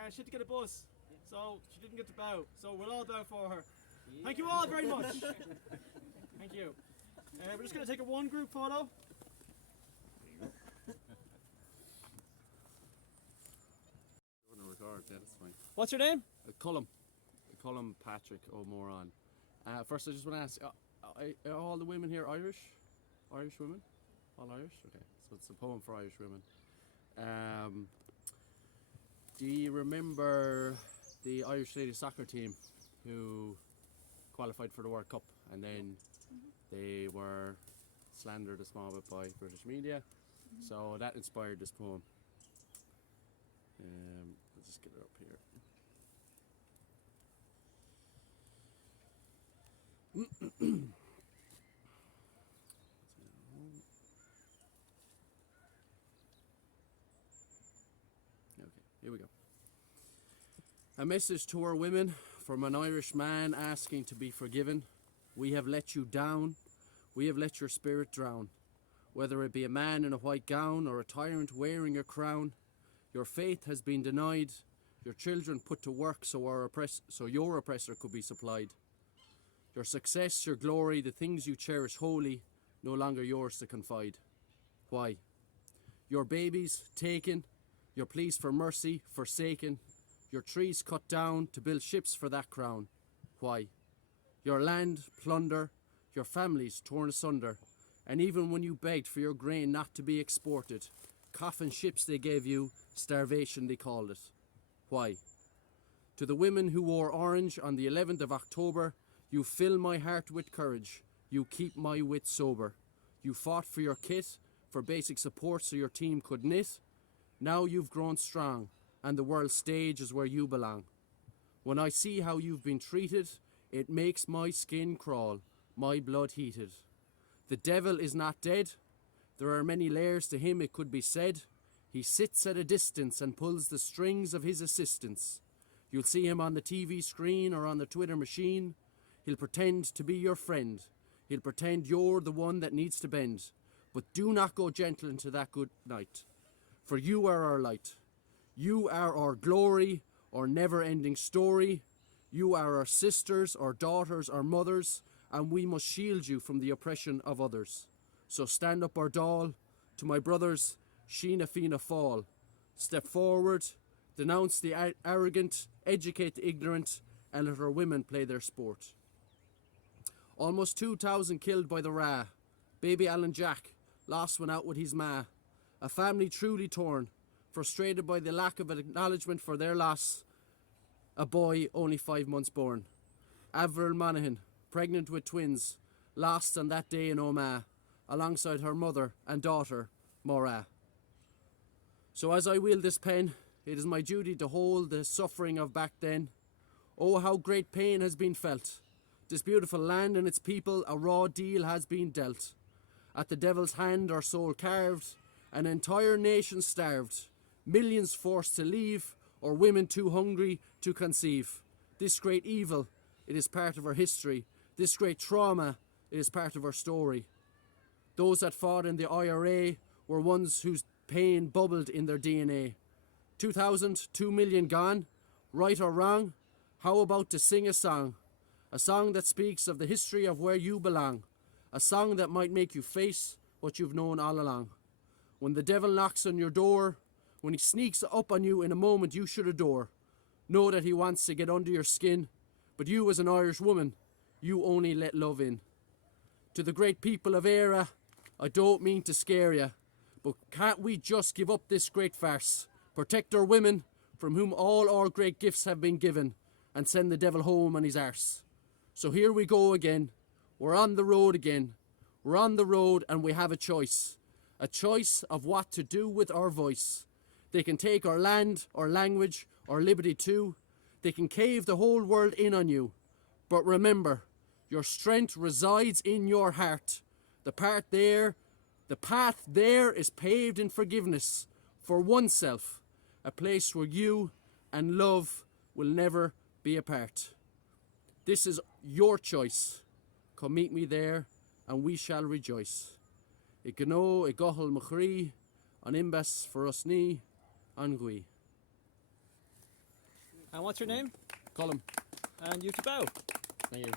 She had to get a bus, so she didn't get to bow. So we'll all bow for her. Thank you all very much. Thank you. We're just going to take a one group photo. card, yeah, that's fine. What's your name? Cullum Patrick Ó'Móráin. First, I just want to ask, are all the women here Irish? Irish women? All Irish? Okay, so it's a poem for Irish women. Do you remember the Irish ladies soccer team who qualified for the World Cup and then they were slandered a small bit by British media? So that inspired this poem. Let's just get it up here. Okay, here we go. A message to our women from an Irish man asking to be forgiven. We have let you down. We have let your spirit drown. Whether it be a man in a white gown or a tyrant wearing a crown, your faith has been denied. Your children put to work so your oppressor could be supplied. Your success, your glory, the things you cherish holy, no longer yours to confide. Why? Your babies taken, your pleas for mercy forsaken, your trees cut down to build ships for that crown. Why? Your land plunder, your families torn asunder, and even when you begged for your grain not to be exported, coffin ships they gave you, starvation they called it. Why? To the women who wore orange on the 11th of October, you fill my heart with courage, you keep my wit sober. You fought for your kit, for basic support so your team could knit. Now you've grown strong, and the world stage is where you belong. When I see how you've been treated, it makes my skin crawl, my blood heated. The devil is not dead. There are many layers to him, it could be said. He sits at a distance and pulls the strings of his assistants. You'll see him on the TV screen or on the Twitter machine. He'll pretend to be your friend. He'll pretend you're the one that needs to bend. But do not go gentle into that good night. For you are our light. You are our glory, our never-ending story. You are our sisters, our daughters, our mothers, and we must shield you from the oppression of others. So stand up, our doll. To my brothers, Sheena Fina fall. Step forward, denounce the arrogant, educate the ignorant, and let our women play their sport. Almost 2,000 killed by the Ra. Baby Alan Jack lost one out with his ma. A family truly torn, frustrated by the lack of acknowledgement for their loss. A boy only 5 months born. Avril Monaghan, pregnant with twins, lost on that day in Omagh, alongside her mother and daughter, Maura. So as I wield this pen, it is my duty to hold the suffering of back then. Oh, how great pain has been felt. This beautiful land and its people, a raw deal has been dealt. At the devil's hand our soul carved, an entire nation starved, millions forced to leave, or women too hungry to conceive. This great evil, it is part of our history. This great trauma, it is part of our story. Those that fought in the IRA were ones whose pain bubbled in their DNA. 2 million gone, right or wrong, how about to sing a song? A song that speaks of the history of where you belong. A song that might make you face what you've known all along. When the devil knocks on your door, when he sneaks up on you in a moment you should adore, know that he wants to get under your skin, but you as an Irish woman, you only let love in. To the great people of Éire, I don't mean to scare you, but can't we just give up this great farce, protect our women, from whom all our great gifts have been given, and send the devil home on his arse? So here we go again. We're on the road again. We're on the road and we have a choice of what to do with our voice. They can take our land, our language, our liberty too. They can cave the whole world in on you. But remember, your strength resides in your heart. The path there is paved in forgiveness for oneself, a place where you and love will never be apart. This is your choice. Come meet me there, and we shall rejoice. I gno I gohol machri, an imbas for us ni, an gui. And what's your name? Colum. And you to bow. Thank you.